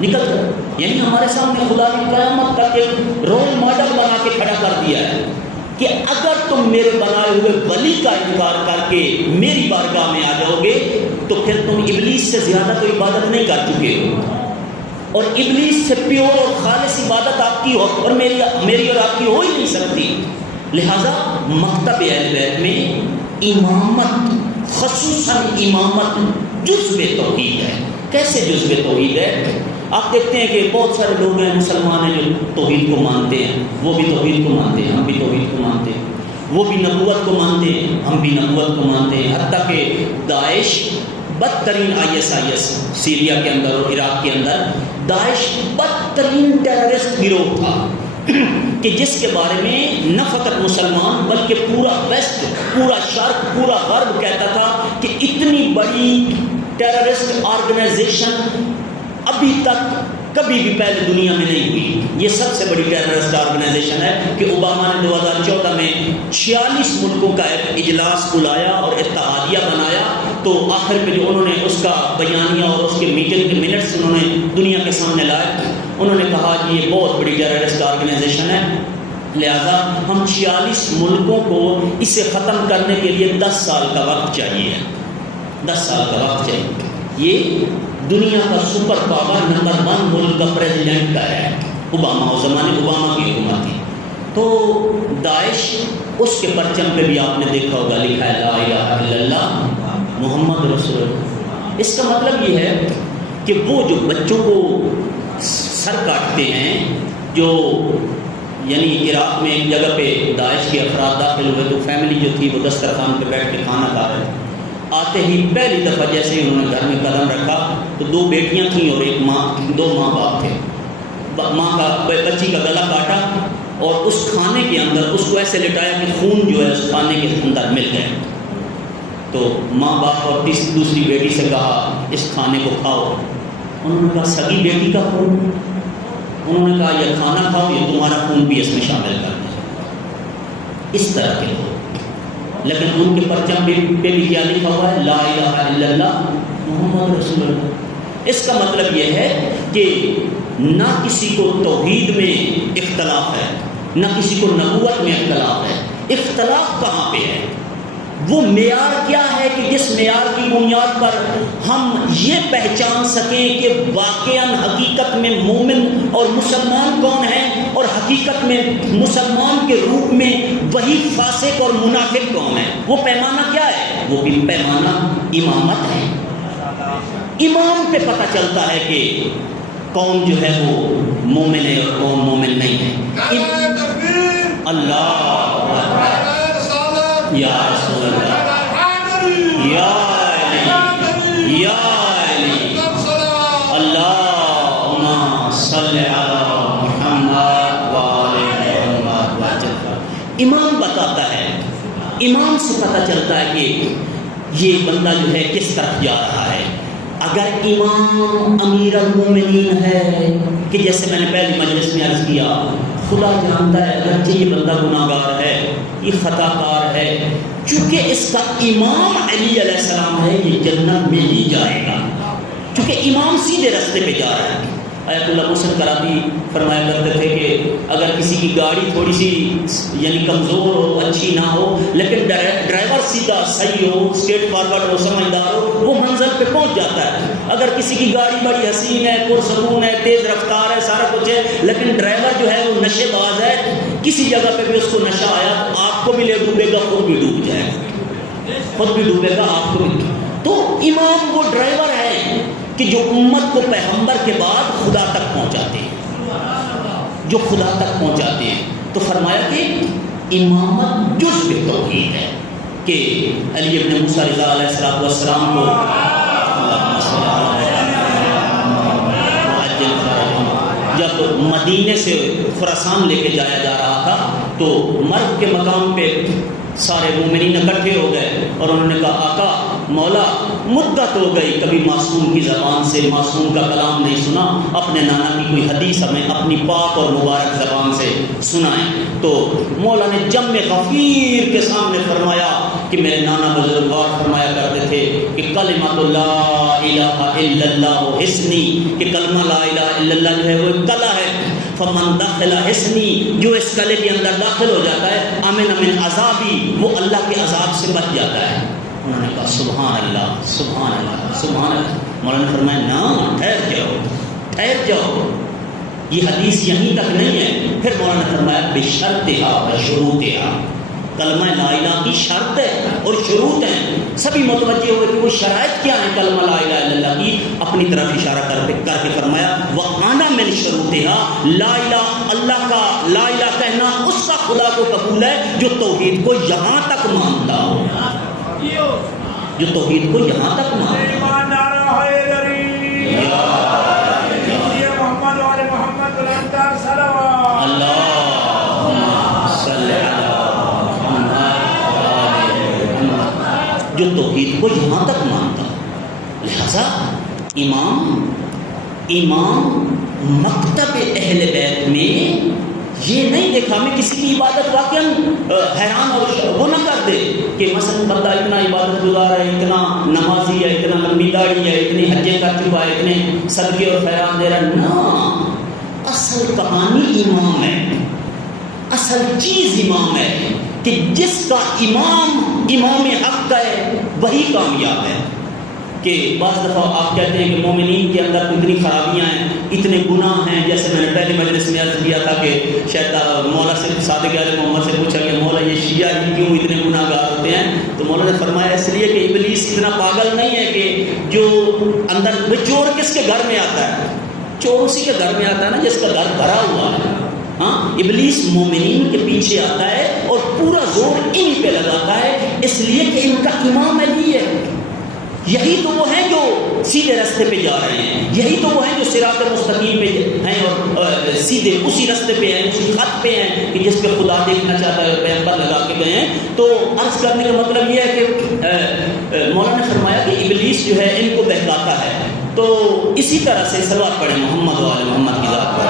نکل جائے۔ یعنی ہمارے سامنے خدا نے قیامت تک ایک رول ماڈل بنا کے کھڑا کر دیا ہے کہ اگر تم میرے بنائے ہوئے ولی کا انکار کر کے میری بارگاہ میں آ جاؤ گے، تو پھر تم ابلیس سے زیادہ کوئی عبادت نہیں کر چکے ہو، اور ابلیس سے پیور اور خالص عبادت آپ کی ہو، اور میری اور آپ کی ہو ہی نہیں سکتی۔ لہذا مکتب اہل بیت میں امامت، خصوصاً امامت جزو توحید ہے۔ کیسے جزو توحید ہے؟ آپ دیکھتے ہیں کہ بہت سارے لوگ ہیں، مسلمان ہیں، جو توحید کو مانتے ہیں، وہ بھی توحید کو مانتے ہیں، ہم بھی توحید کو مانتے ہیں، وہ بھی نبوت کو مانتے ہیں، ہم بھی نبوت کو مانتے ہیں۔ حتیٰ کہ داعش بدترین ISIS سیریا کے اندر اور عراق کے اندر، داعش بدترین ٹیررسٹ گروہ تھا کہ جس کے بارے میں نہ فقط مسلمان بلکہ پورا ویسٹ، پورا شرق، پورا غرب کہتا تھا کہ اتنی بڑی ٹیررسٹ آرگنائزیشن ابھی تک کبھی بھی پہلے دنیا میں نہیں ہوئی۔ یہ سب سے بڑی ٹیررسٹ آرگنائزیشن ہے کہ اوباما نے 2014 میں 46 ملکوں کا ایک اجلاس بلایا اور اتحادیہ بنایا، تو آخر پہ جو انہوں نے اس کا بیانیہ اور اس کے میٹنگ کے منٹس انہوں نے دنیا کے سامنے لائے، انہوں نے کہا کہ یہ بہت بڑی ٹیررسٹ آرگنائزیشن ہے، لہذا ہم 46 ملکوں کو اسے ختم کرنے کے لیے 10 سال کا وقت چاہیے، 10 سال کا وقت چاہیے۔ یہ دنیا کا سپر پاور نمبر 1 ملک کا پریزیڈنٹ کا ہے اوباما، اس زمانے اوباما کی حکومت تھی۔ تو داعش، اس کے پرچم پہ بھی آپ نے دیکھا ہوگا لکھا ہے لا الہ الا اللہ محمد رسول اللہ۔ اس کا مطلب یہ ہے کہ وہ جو بچوں کو سر کاٹتے ہیں، جو یعنی عراق میں ایک جگہ پہ داعش کے افراد داخل ہوئے، تو فیملی جو تھی وہ دسترخوان پہ بیٹھ کے کھانا کھا رہے، آتے ہی پہلی دفعہ جیسے ہی انہوں نے گھر میں قدم رکھا تو 2 بیٹیاں تھیں اور ایک ماں، 2 ماں باپ تھے۔ ماں کا بچی کا گلا کاٹا اور اس کھانے کے اندر اس کو ایسے لٹایا کہ خون جو ہے اس کھانے کے اندر مل گیا۔ تو ماں باپ اور دوسری بیٹی سے کہا اس کھانے کو کھاؤ. انہوں نے کہا سگی بیٹی کا خون؟ انہوں نے کہا یہ کھانا کھاؤ، یہ تمہارا خون بھی اس میں شامل کر دیں. اس طرح کے لوگ، لیکن ان کے پرچم پہ بھی کیا لکھا ہوا ہے؟ لا الہ الا اللہ محمد رسول اللہ. اس کا مطلب یہ ہے کہ نہ کسی کو توحید میں اختلاف ہے، نہ کسی کو نبوت میں اختلاف ہے. اختلاف کہاں پہ ہے؟ وہ معیار کیا ہے کہ جس معیار کی بنیاد پر ہم یہ پہچان سکیں کہ واقعاً حقیقت میں مومن اور مسلمان کون ہیں، اور حقیقت میں مسلمان کے روپ میں وہی فاسق اور منافق کون ہے. وہ پیمانہ کیا ہے؟ وہ بھی پیمانہ امامت ہے. امام پہ پتہ چلتا ہے کہ کون جو ہے وہ مومن ہے اور کون مومن نہیں ہے. اللہ یا رسول اللہ، یا علی، یا علی، اللہم صلی علی محمد وآل محمد وجل. امام بتاتا ہے، امام سے پتہ چلتا ہے کہ یہ بندہ جو ہے کس طرف جا رہا ہے. اگر امام امیر المومنین ہے کہ جیسے میں نے پہلی مجلس میں عرض کیا، خدا جانتا ہے اگرچہ یہ بندہ گناہ گار ہے، یہ خطا کار ہے، چونکہ اس کا امام علی علیہ السلام ہے، یہ جنت میں ہی جائے گا، چونکہ امام سیدھے راستے پہ جا رہا ہے. آیت اللہ محسن کراتی فرمایا کرتے تھے کہ اگر کسی کی گاڑی تھوڑی سی یعنی کمزور ہو، اچھی نہ ہو، لیکن ڈرائیور سیدھا صحیح ہو، اسٹریٹ فارورڈ ہو، سمجھدار ہو، وہ منزل پہ پہنچ جاتا ہے. اگر کسی کی گاڑی بڑی حسین ہے، پرسکون ہے، تیز رفتار ہے، سارا کچھ ہے، لیکن ڈرائیور جو ہے وہ نشے باز ہے، کسی جگہ پہ بھی اس کو نشہ آیا تو آپ کو بھی لے ڈوبے گا، خود بھی ڈوب جائے گا، خود بھی ڈوبے گا، آپ کو بھی. تو امام وہ ڈرائیور ہے کہ جو امت کو پیغمبر کے بعد خدا تک پہنچاتے ہیں، جو خدا تک پہنچاتے ہیں. تو فرمایا کہ امامت جزء توحید ہے کہ علی ابن موسیٰ رضا علیہ السلام کو جب مدینے سے خراسان لے کے جایا جا رہا تھا تو مرگ کے مقام پہ سارے مومنین اکٹھے ہو گئے اور انہوں نے کہا آقا مولا مدت ہو گئی کبھی معصوم کی زبان سے معصوم کا کلام نہیں سنا، اپنے نانا کی کوئی حدیث ہمیں اپنی پاک اور مبارک زبان سے سنائیں. تو مولا نے جم غفیر کے سامنے فرمایا کہ میرے نانا بزرگوار فرمایا کرتے تھے کہ کلمۃ لا الہ الا اللہ حسنی، کہ کلمہ لا الہ الا اللہ جو ہے وہ ایک کلا ہے. فمن دخل حسنی، جو اس کلے کے اندر داخل ہو جاتا ہے، امن من عذابی، وہ اللہ کے عذاب سے بچ جاتا ہے. انہوں نے کہا سبحان اللہ سبحان اللہ سبحان اللہ. مولانا نے فرمایا نا ٹھہر جاؤ ٹھہر جاؤ، یہ حدیث یہیں تک نہیں ہے. پھر مولانا نے فرمایا بشرطہا و شروطہا، کلمہ لا الہ کی شرط ہے اور شروط ہیں. سبھی متوجہ ہوئے کہ وہ شرائط کیا ہیں کلمہ لا الہ الا اللہ کی. اپنی طرف اشارہ کر کے فرمایا وَأَنَا مِن شُرُوطِهَا، لا الہ اللہ کا لا الہ کہنا اس کا خدا کو قبول ہے جو توحید کو یہاں تک مانتا ہو، جو توحید کو یہاں تک مانتا جو توحید کو یہاں تک مانتا. لہذا امام مکتب اہل بیت میں یہ نہیں دیکھا. میں کسی کی عبادت واقعاً حیران اور وہ نہ کر دے کہ مثلا بندہ اتنا عبادت گزار ہے، اتنا نمازی ہے، اتنا لمبی داڑھی ہے، اتنی حجیں کر چکا ہے، اتنے صدقے اور خیرات دے رہا ہے. نہ، اصل کہانی امام ہے، اصل چیز امام ہے کہ جس کا امام حق ہے وہی کامیاب ہے. کہ بعض دفعہ آپ کہتے ہیں کہ مومنین کے اندر اتنی خرابیاں ہیں، اتنے گناہ ہیں. جیسے میں نے پہلی مجلس میں عرض کیا تھا کہ شاید مولا سے صادق علیہ محمد سے پوچھا کہ مولا یہ شیعہ کیوں اتنے گناہ گار ہوتے ہیں؟ تو مولا نے فرمایا اس لیے کہ ابلیس اتنا پاگل نہیں ہے کہ جو اندر چور کس کے گھر میں آتا ہے؟ چور اسی کے گھر میں آتا ہے نا جس کا گھر بھرا ہوا ہے. ہاں، ابلیس مومنین کے پیچھے آتا ہے اور پورا زور ان پہ لگاتا ہے، اس لیے کہ ان کا امام علی ہے. یہی تو وہ ہیں جو سیدھے راستے پہ جا رہے ہیں، یہی تو وہ ہیں جو صراط مستقیم پہ ہیں اور سیدھے اسی راستے پہ ہیں، اسی خط پہ ہیں کہ جس پہ خدا دیکھنا چاہتا ہے اور پیغمبر لگا کے گئے ہیں۔ تو عرض کرنے کا مطلب یہ ہے کہ مولانا نے فرمایا کہ ابلیس جو ہے ان کو بہکاتا ہے، تو اسی طرح سے صلوات پڑھیں محمد و آل محمد کی ذات پر۔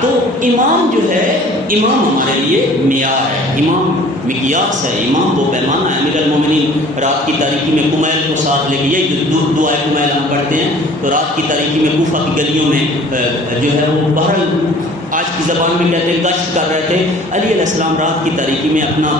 تو امام جو ہے، امام ہمارے لیے معیار ہے، امام مقیاس ہے، امام وہ پیمانہ ہے۔ امیر المومنین رات کی تاریکی میں کمیل کو ساتھ لے کے، یہی دعائے کمیل ہم پڑھتے ہیں، تو رات کی تاریکی میں کوفہ کی گلیوں میں جو ہے وہ بہرحال آج کی زبان میں کہتے ہیں گشت کر رہے تھے۔ علی علیہ السلام رات کی تاریکی میں اپنا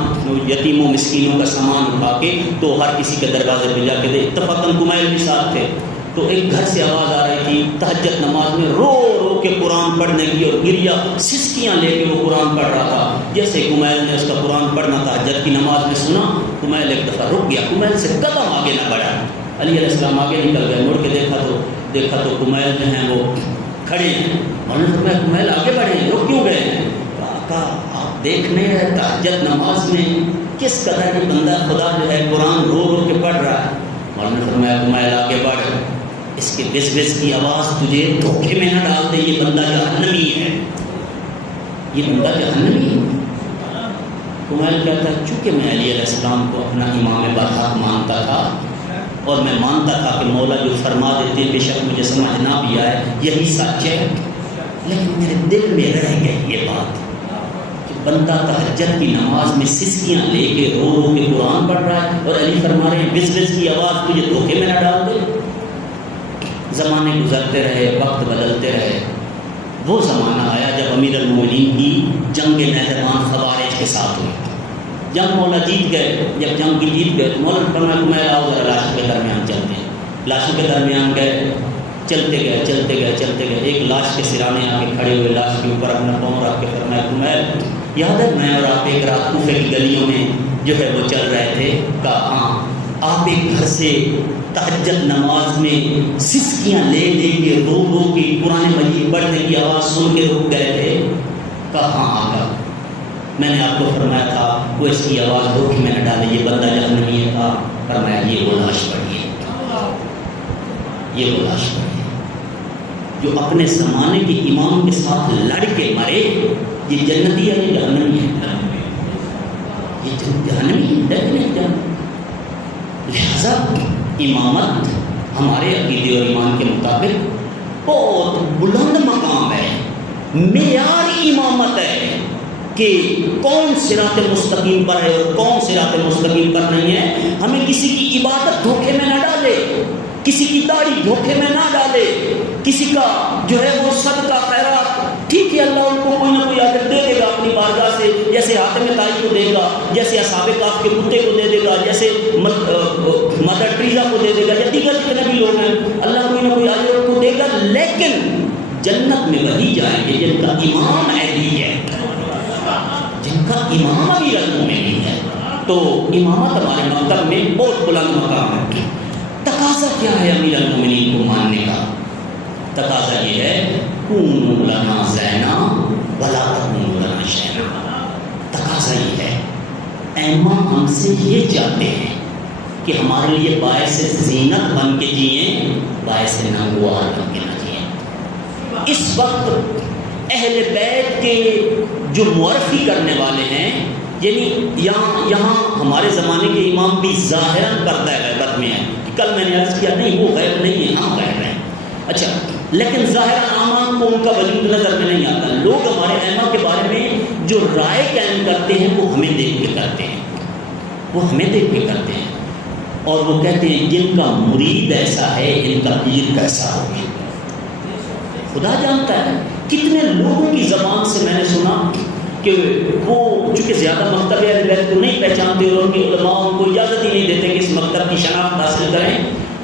یتیموں مسکینوں کا سامان اٹھا کے تو ہر کسی کے دروازے پہ جا کے دے، اتفاقاً کمیل بھی ساتھ تھے۔ تو ایک گھر سے آواز آ رہی تھی تہجد نماز میں رو رو کے قرآن پڑھنے کی، اور گریا سسکیاں لے کے وہ قرآن پڑھ رہا تھا۔ جیسے کمیل نے اس کا قرآن پڑھنا تہجد کی نماز میں سنا، کمیل ایک دفعہ رک گیا، کمیل سے قدم آگے نہ بڑھا۔ علی علیہ السلام آگے نکل گئے، مڑ کے دیکھا تو کمیل جو ہیں وہ کھڑے ہیں۔ اور کمیل آگے بڑھے ہیں، رک کیوں گئے ہیں؟ کہا آپ دیکھنے ہیں تہجد نماز میں کس قدر یہ بندہ خدا جو ہے قرآن رو رو کے پڑھ رہا ہے۔ مولانا نے فرمایا کمیل آگے بڑھ، اس کے وز وز کی آواز تجھے دھوکے میں نہ ڈال دے، یہ بندہ جہنمی ہے، یہ بندہ جہنمی ہے۔ کمیل کہتا ہے چونکہ میں علی علیہ السلام کو اپنا امام برحق مانتا تھا، اور میں مانتا تھا کہ مولا جو فرما دیتے بے شک مجھے سمجھ نہ بھی آئے یہی سچ ہے، لیکن میرے دل میں رہ گئی یہ بات کہ بندہ تہجد کی نماز میں سسکیاں لے کے رو رو کے قرآن پڑھ رہا ہے، اور علی فرما رہے ہیں وز وز کی آواز تجھے دھوکے میں نہ ڈال دے۔ زمانے گزرتے رہے، وقت بدلتے رہے، وہ زمانہ آیا جب امیر المومنین کی جنگ نہروان خوارج کے ساتھ ہوئی۔ جنگ مولا جیت گئے، جب جنگ کی جیت گئے تو مولا نے فرمایا کہ میں آؤ ذرا لاشوں کے درمیان چلتے ہیں۔ لاشوں کے درمیان گئے، چلتے گئے، ایک لاش کے سرانے آ کے کھڑے ہوئے، لاش کے اوپر اپنا پاؤں رکھ کے فرمایا کہ میں یاد ہے میں اور آپ ایک رات کوفے کی گلیوں میں جو ہے وہ چل رہے تھے، کہا ہاں آپ ایک گھر سے تہجد نماز میں سسکیاں لے لے کے رو رو کے قرآن مجید پڑھنے کی آواز سن کے رک گئے تھے۔ کہا ہاں آقا میں نے آپ کو فرمایا تھا وہ اس کی آواز دھوکے میں نہ ڈالے، یہ بندہ جہنمی ہے۔ کہا فرمایا یہ وہ لاش پڑھیے، یہ وہ لاش پڑھیے جو اپنے زمانے کے امام کے ساتھ لڑ کے مرے، یہ جنتی ہے یہ جہنمی ہے، یہ جہنمی ہے، ڈیفینیٹ جہنمی۔ لہذا امامت ہمارے عقیدے اور ایمان کے مطابق بہت بلند مقام ہے، معیار امامت ہے کہ کون صراط مستقیم پر ہے اور کون صراط مستقیم پر نہیں ہے۔ ہمیں کسی کی عبادت دھوکے میں نہ ڈالے، کسی کی داڑھی دھوکے میں نہ ڈالے، کسی کا جو ہے وہ صدقہ خیرات، ٹھیک ہے اللہ ان کو کوئی نہ کوئی آدر دے دے گا اپنی بارگاہ سے، جیسے حاتم طائی کو دے گا، جیسے اصحاب کہف کے کتے کو دے دے گا، جیسے مدر ٹریزا کو دے دے گا، یا دیگر جتنے بھی لوگ ہیں اللہ کوئی نہ کوئی آدر ان کو دے گا، لیکن جنت میں وہی جائیں گے جن کا امام علی ہے، جن کا امام امیر المومنین ہے۔ تو امامت ہمارے مکتب میں بہت بلند مقام ہے۔ تقاضا کیا ہے امیر المومنین کو ماننے کا؟ تقاضا یہ ہے کونوا لنا زینا ولا تکونوا لنا شینا۔ تقاضا یہ ہے ائمہ ہم سے یہ چاہتے ہیں کہ ہمارے لیے باعث زینت بن کے جئیں، باعث ناگوار بن کے نہ جئیں۔ اس وقت اہل بیت کے جو معرفی کرنے والے ہیں، یعنی یہاں ہمارے زمانے کے امام بھی ظاہراً پردہ غیبت میں ہیں، کل میں نے عرض کیا نہیں وہ غیب نہیں ہے، ہم غیب ہیں، اچھا، لیکن ظاہراً عام کو ان کا وجود نظر میں نہیں آتا۔ لوگ ہمارے ائمہ کے بارے میں جو رائے قائم کرتے ہیں وہ ہمیں دیکھ کے کرتے ہیں، وہ ہمیں دیکھ کے کرتے ہیں، اور وہ کہتے ہیں جن کا مرید ایسا ہے ان کا پیر کیسا ہوگا، خدا جانتا ہے۔ کتنے لوگوں کی زبان سے میں نے سنا کہ وہ چونکہ زیادہ مکتب اہل بیت کو نہیں پہچانتے اور ان کے علماء ان کو اجازت ہی نہیں دیتے کہ اس مکتب کی شناخت حاصل کریں،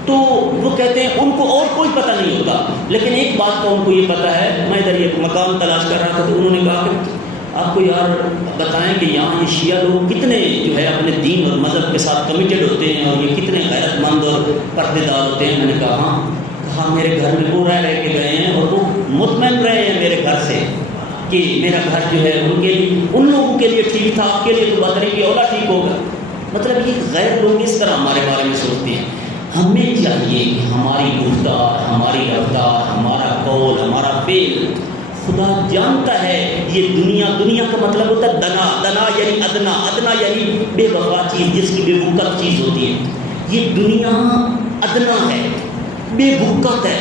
تو وہ کہتے ہیں ان کو اور کوئی پتہ نہیں ہوتا، لیکن ایک بات تو ان کو یہ پتہ ہے۔ میں ادھر یہ مقام تلاش کر رہا تھا تو انہوں نے کہا کہ آپ کو یار بتائیں کہ یہاں یہ شیعہ لوگ کتنے جو ہے اپنے دین اور مذہب کے ساتھ کمیٹڈ ہوتے ہیں اور یہ کتنے غیرت مند اور پردے دار ہوتے ہیں۔ میں نے کہا ہاں، کہا میرے گھر میں وہ رہ کے گئے ہیں اور وہ مطمئن رہے ہیں میرے گھر سے کہ میرا گھر جو ہے ان لوگوں کے لیے ٹھیک تھا، آپ کے لیے تو بدترین کی اولا ٹھیک ہوگا. مطلب یہ غیر لوگ اس طرح ہمارے بارے میں سوچتے ہیں. ہمیں چاہیے کہ ہماری گفتار، ہماری رفتار، ہمارا قول، ہمارا فعل خدا جانتا ہے. یہ دنیا کا مطلب ہوتا ہے دنا یعنی ادنا یعنی بے وفا چیز، جس کی بے وقت چیز ہوتی ہے. یہ دنیا ادنا ہے، بے وقت ہے،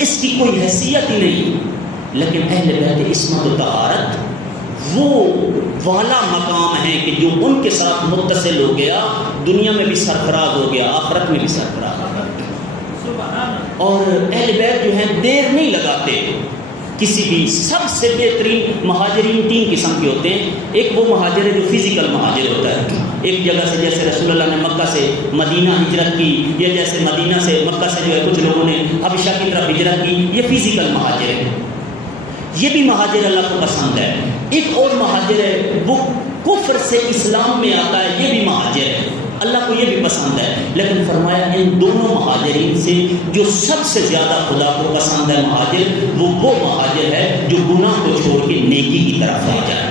اس کی کوئی حیثیت ہی نہیں. لیکن اہل بیت عصمت و طہارت وہ والا مقام ہے کہ جو ان کے ساتھ متصل ہو گیا دنیا میں بھی سرفراز ہو گیا، آخرت میں بھی سرفراز ہو گیا. اور اہل بیت جو ہیں دیر نہیں لگاتے کسی بھی. سب سے بہترین مہاجرین 3 قسم کے ہوتے ہیں. ایک وہ مہاجر ہے جو فزیکل مہاجر ہوتا ہے، ایک جگہ سے، جیسے رسول اللہ نے مکہ سے مدینہ ہجرت کی، یا جیسے مدینہ سے مکہ سے جو ہے کچھ لوگوں نے حبشہ کی طرف ہجرت کی، یہ فزیکل مہاجر ہے. یہ بھی مہاجر اللہ کو پسند ہے. ایک اور مہاجر ہے وہ کفر سے اسلام میں آتا ہے، یہ بھی مہاجر ہے، اللہ کو یہ بھی پسند ہے. لیکن فرمایا ان دونوں مہاجرین سے جو سب سے زیادہ خدا کو پسند ہے مہاجر، وہ مہاجر ہے جو گناہ کو چھوڑ کے نیکی کی طرف آ جائے.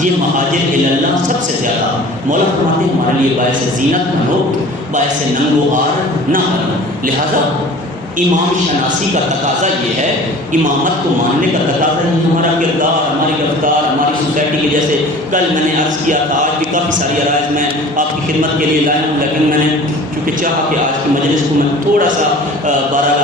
یہ مہاجر اللہ سب سے زیادہ. مولا فرماتے ہیں ہمارے لیے باعث زینت بنو، باعث ننگ و عار نہ بنو. لہذا امام شناسی کا تقاضا یہ ہے، امامت کو ماننے کا تقاضا یہ ہمارا کردار، ہماری رفتار، ہماری سوسائٹی کے. جیسے کل میں نے عرض کیا تھا، آج بھی کافی ساری عرائض میں آپ کی خدمت کے لیے لایا ہوں، لیکن میں نے چونکہ چاہا کہ آج کی مجلس کو میں تھوڑا سا بہرحال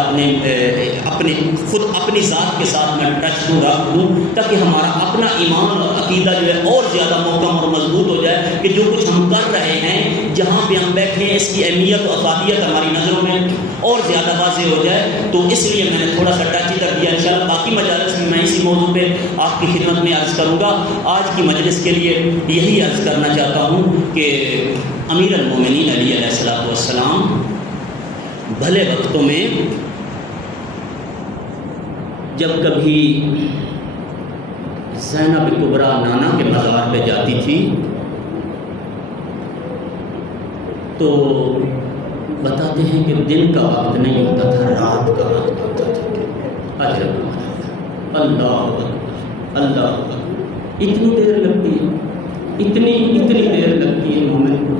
اپنی ذات کے ساتھ میں ٹچ رکھ دوں، تاکہ ہمارا اپنا ایمان اور عقیدہ جو ہے اور زیادہ محکم اور مضبوط ہو جائے کہ جو کچھ ہم کر رہے ہیں، جہاں پہ ہم بیٹھے ہیں، اس کی اہمیت و افادیت ہماری نظروں میں اور زیادہ واضح ہو جائے. تو اس لیے میں نے تھوڑا سا ٹچ ہی کر دیا. انشاءاللہ باقی مجالس میں اسی موضوع پہ آپ کی خدمت میں عرض کروں گا. آج کی مجلس کے لیے یہی عرض کرنا چاہتا ہوں کہ امیر المومنین علی علیہ الصلوۃ والسلام بھلے وقتوں میں جب کبھی زینب کبریٰ نانا کے مزار پہ جاتی تھی تو بتاتے ہیں کہ دن کا وقت نہیں ہوتا تھا، رات کا وقت ہوتا تھا. عجب، اللہ اللہ، اتنی دیر لگتی ہے، اتنی دیر لگتی ہے مومن کو.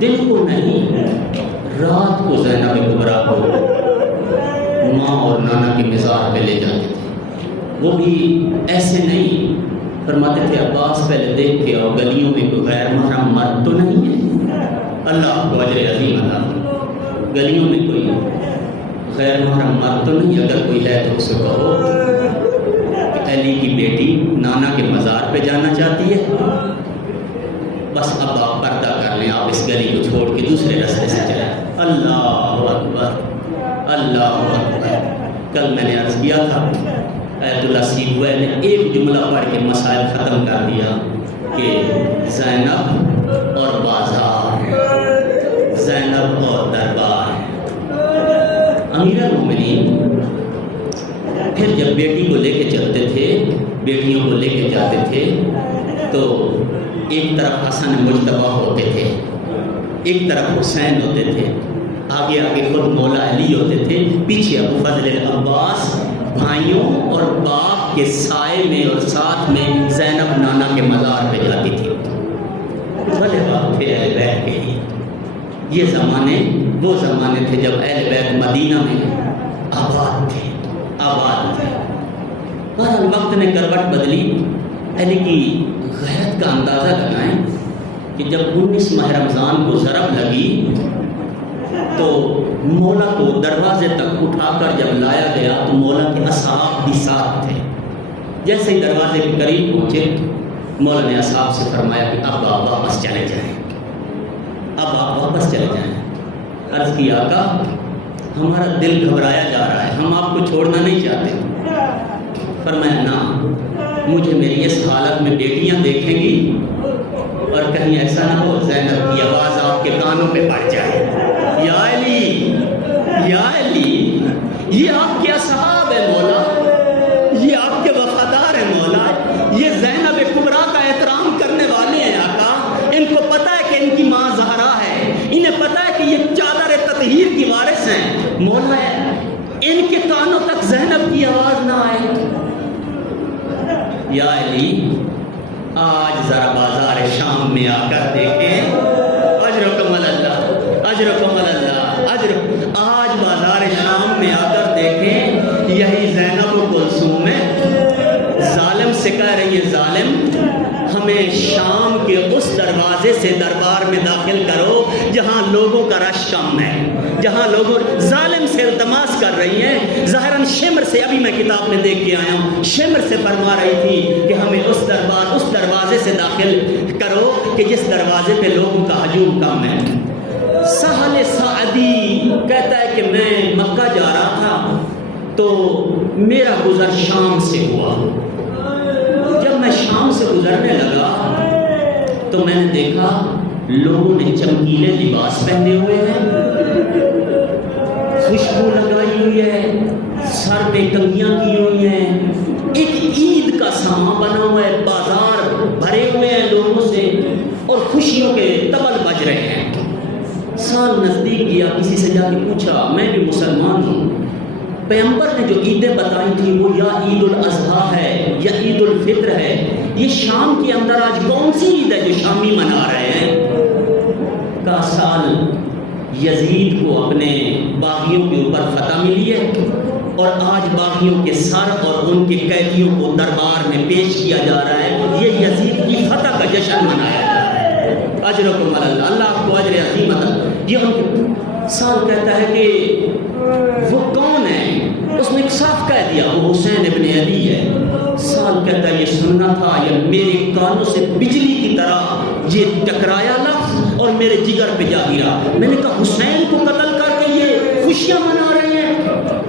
دن کو نہیں، رات کو زینب کبریٰ کو ماں اور نانا کے مزار پہ لے جاتے تھے. وہ بھی ایسے نہیں، فرماتے تھے عباس پہلے دیکھ کے اور گلیوں میں کوئی غیر محرم مرد تو نہیں ہے. اللہ کو اجر عظیم عطا. گلیوں میں کوئی غیر محرم مرد تو نہیں، اگر کوئی ہے تو اسے کہو کہ علی کی بیٹی نانا کے مزار پہ جانا چاہتی ہے، بس اب آپ پردہ کر لیں، آپ اس گلی کو چھوڑ کے دوسرے راستے سے چلیں. اللہ اکبر، اللہ اکبر. کل میں نے عرض کیا تھا ایت اللہ سیبوئے نے ایک جملہ پڑھ کے مسائل ختم کر دیا کہ زینب اور بازار، زینب اور دربار. امیر المومنین پھر جب بیٹی کو لے کے چلتے تھے، بیٹیوں کو لے کے جاتے تھے، تو ایک طرف حسن مجتبیٰ ہوتے تھے، ایک طرف حسین ہوتے تھے، آگے آگے خود مولا علی ہوتے تھے، پیچھے ابو فضل عباس. بھائیوں اور باپ کے سائے میں اور ساتھ میں زینب نانا کے مزار پہ جاتی تھی. بھلے باپ تھے اہل بیت کے لیے. یہ زمانے وہ زمانے تھے جب اہل بیت مدینہ میں آباد تھے. بہرحال وقت نے کروٹ بدلی. علی کی غیرت کا اندازہ لگائیں کہ جب 19 ماہ رمضان کو ضرب لگی تو مولا کو دروازے تک اٹھا کر جب لایا گیا تو مولا کے اصحاب بھی ساتھ تھے. جیسے ہی دروازے کے قریب پہنچے، مولا نے اصحاب سے فرمایا کہ اب آپ واپس چلے جائیں، اب آپ واپس چلے جائیں. عرض کی آقا ہمارا دل گھبرایا جا رہا ہے، ہم آپ کو چھوڑنا نہیں چاہتے. فرمایا نہ، مجھے میری اس حالت میں بیٹیاں دیکھیں گی اور کہیں ایسا نہ ہو زینب کی آواز آپ کے کانوں پہ پڑ جائے، یا علی، یا علی، یہ آپ کے اصحاب ہے مولا، یہ آپ کے وفادار ہیں مولا، یہ زینب کبریٰ کا احترام کرنے والے ہیں آقا. ان کو پتہ ہے کہ ان کی ماں زہرا ہے، انہیں پتہ ہے کہ یہ چادر تطہیر کی وارث ہیں مولا. ان کے کانوں تک زینب کی آواز نہ آئے علی آج ذرا بازار شام میں آ کر دیکھیں، اجرکم اللہ اجرکم اللہ اجر، آج بازار شام میں آ کر دیکھیں، یہی زینب و کلثوم ظالم سے کہہ رہی ہے ظالم ہمیں شام کے اس دروازے سے دربار میں داخل کرو جہاں لوگوں کا رش کم ہے، جہاں لوگوں ظالم سے التماس کر رہی ہیں، ظاہراً شمر سے، ابھی میں کتاب میں دیکھ کے آیا ہوں، شمر سے فرما رہی تھی کہ ہمیں اس دروازے سے داخل کرو کہ جس دروازے پہ لوگوں کا ہجوم کم ہے۔ سہل سعدی کہتا ہے کہ میں مکہ جا رہا تھا تو میرا گزر شام سے ہوا، جب میں شام سے گزرنے لگا تو میں نے دیکھا لوگوں نے چمکیلے لباس پہنے ہوئے ہیں، خوشبو لگائی ہوئی ہے، سر پہ کنگھیاں کی ہوئی ہیں، ایک عید کا سامان بنا ہوا ہے، بازار بھرے ہوئے ہیں لوگوں سے اور خوشیوں کے طبل بج رہے ہیں۔ سال نزدیک گیا، کسی سے جا کے پوچھا، میں بھی مسلمان ہوں، پیغمبر نے جو عیدیں بتائی تھی وہ یا عید الاضحیٰ ہے یا عید الفطر ہے، یہ شام کے اندر آج کون سی عید ہے جو شامی منا رہے ہیں؟ کا سال یزید کو اپنے باغیوں کے اوپر فتح ملی ہے اور آج باغیوں کے سر اور ان کے قیدیوں کو دربار میں پیش کیا جا رہا ہے، یہ یزید کی فتح کا جشن منایا جا رہا ہے۔ اجرکم اللہ، اللہ آپ کو اجر عظیم عطا۔ یہ سال کہتا ہے کہ وہ کون ہے؟ اس نے ایک صاف کہہ دیا وہ حسین ابن علی ہے۔ سال کہتا ہے یہ سننا تھا، یہ میرے کانوں سے بجلی کی طرح یہ ٹکرایا لفظ اور میرے جگر پہ جا گرا۔ میں نے کہا حسین کو قتل کر کے یہ خوشیاں منا رہے ہیں؟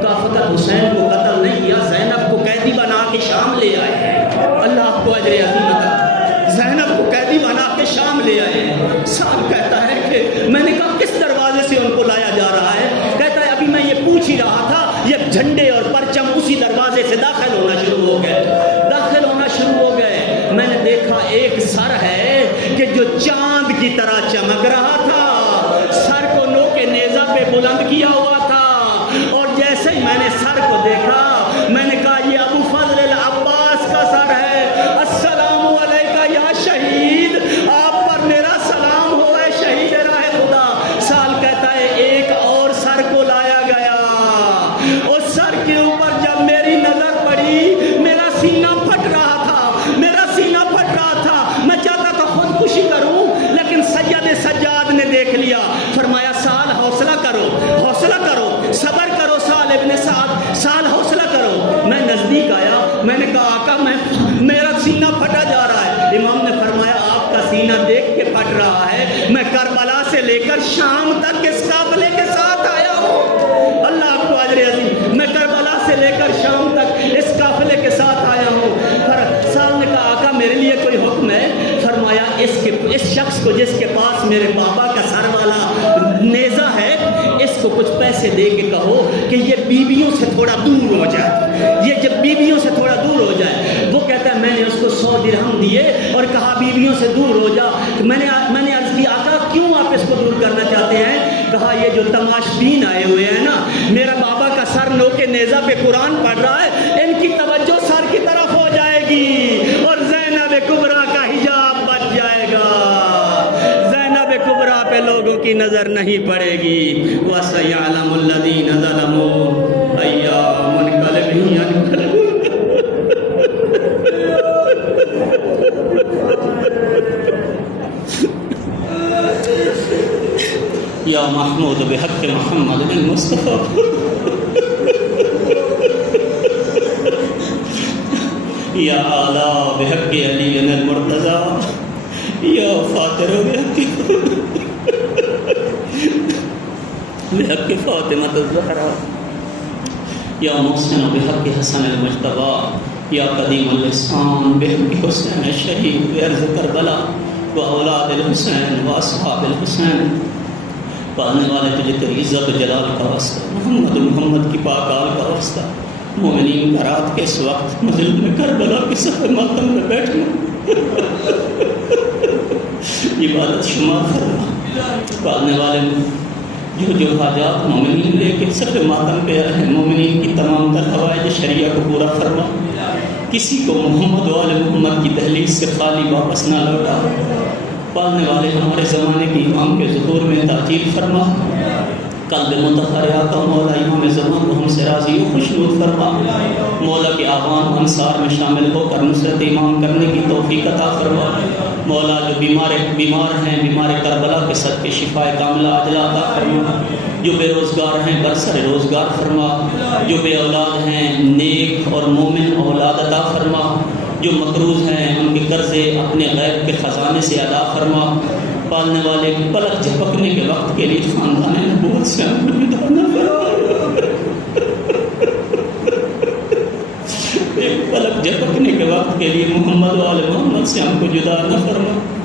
کہا فقط حسین کو قتل نہیں کیا، زینب کو قیدی بنا کے شام لے آئے ہیں۔ اللہ آپ کو اجر عظیم عطا۔ زینب کو قیدی بنا کے شام لے آئے ہیں۔ سال کہتا ہے کہ میں نے کہا کس دروازے سے ان کو لایا جا رہا ہے؟ کہتا ہے ابھی میں یہ پوچھ ہی رہا تھا، یہ جھنڈے اور پرچم اسی دروازے سے داخل ہونا شروع ہو گئے۔ میں نے دیکھا ایک سر ہے کہ جو چاند کی طرح چمک رہا تھا، سر کو نو کے نیزہ پہ بلند کیا ہوا تھا، اور جیسے ہی میں نے سر کو دیکھا میں نے کہا یہ ابو فضل العباس کا سر ہے۔ السلام علیکہ یا شہید، آپ پر میرا سلام ہو اے شہید راہ خدا۔ سال کہتا ہے ایک اور سر کو لایا گیا، اس سر کے اوپر جب میری نظر پڑی میرا سینہ پھٹ رہا تھا، میں چاہتا تھا خودکشی کروں لیکن سید سجاد نے دیکھ لیا، فرمایا سال حوصلہ کرو، صبر کرو سال ابن سعد، سال حوصلہ کرو۔ میں نزدیک آیا، میں نے کہا آقا میرا سینہ پھٹا جا رہا ہے۔ امام نے فرمایا آپ کا سینہ دیکھ کے پھٹ رہا ہے، میں کربلا سے لے کر شام تک اس قافلے کے ساتھ آیا ہوں۔ اللہ آپ کو اجر عظیم، میں کربلا سے لے کر شام تک اس قافلے کے ساتھ آیا ہوں۔ سال نے کہا آقا میرے لیے کوئی حکم ہے؟ فرمایا اس شخص کو جس کے پاس میرے بابا کا سر والا نیزہ ہے، اس کو کچھ پیسے دے کے کہو کہ یہ بیویوں سے تھوڑا دور ہو جائے، یہ جب بیویوں سے تھوڑا دور ہو جائے۔ وہ کہتا ہے میں نے اس کو 100 درہم دیے اور کہا بیویوں سے دور ہو جا۔ میں نے عرض کی آقا کیوں آپ اس کو دور کرنا چاہتے ہیں؟ کہا یہ جو تماش بین آئے ہوئے ہیں نا، میرا بابا کا سر نو کے نیزہ پہ قرآن پڑھ رہا ہے، ان کی توجہ سر کی طرف ہو جائے گی اور زینب کبریٰ کا حجاب بچ جائے گا، زینب کبریٰ پہ لوگوں کی نظر نہیں پڑے گی۔ وَسَيَعْلَمُ الَّذِينَ ظَلَمُوا أَيَّ مُنْقَلِبٍ يَنْقَلِبُونَ۔ یا محمود بحق محمد المصطفیٰ، یا اعلیٰ بحق علی المرتضی، یا فاطر بحق فاطمہ الزہرا، یا محسن بحق حسن المجتبی، یا قدیم اللسان بحق حسین شہید بعرض کربلا و اولاد الحسین و اصحاب الحسین۔ پانے والے تجھے تیری عزت و جلال کا واسطہ، محمد کی پاک آل کا واسطہ، مومنین کا رات کے اس وقت مجلس میں کربلا کے صفحے ماتم میں بیٹھنا عبادت شمار فرما۔ پانے والے جو حاجات مومنین لے کے صفحے ماتم پہ آئے ہیں، مومنین کی تمام تر حوائج شریعہ کو پورا فرما۔ کسی کو محمد وال محمد کی دہلیز سے خالی واپس نہ لوٹا۔ پالنے والے ہمارے زمانے کی امام کے ظہور میں تاجیل فرما۔ قلب مطہر آقا مولا امام زمان کو ہم سے راضی و خوشنود فرما۔ مولا کے آوان انصار میں شامل ہو کر نصرت امام کرنے کی توفیق عطا فرما۔ مولا جو بیمار ہیں، بیمار کربلا کے صدقے شفائے کاملہ عاجلہ عطا فرما۔ جو بے روزگار ہیں برسر روزگار فرما۔ جو بے اولاد ہیں نیک اور مومن اولاد عطا فرما۔ جو مقروض ہیں ان کے قرضے اپنے غیب کے خزانے سے ادا فرما۔ پالنے والے پلک جھپکنے کے وقت کے لیے خاندان نبوت سے ہم کو جدا نہ فرما۔ ایک پلک جھپکنے کے وقت کے لیے محمد وال محمد سے ہم کو جدا نہ فرما۔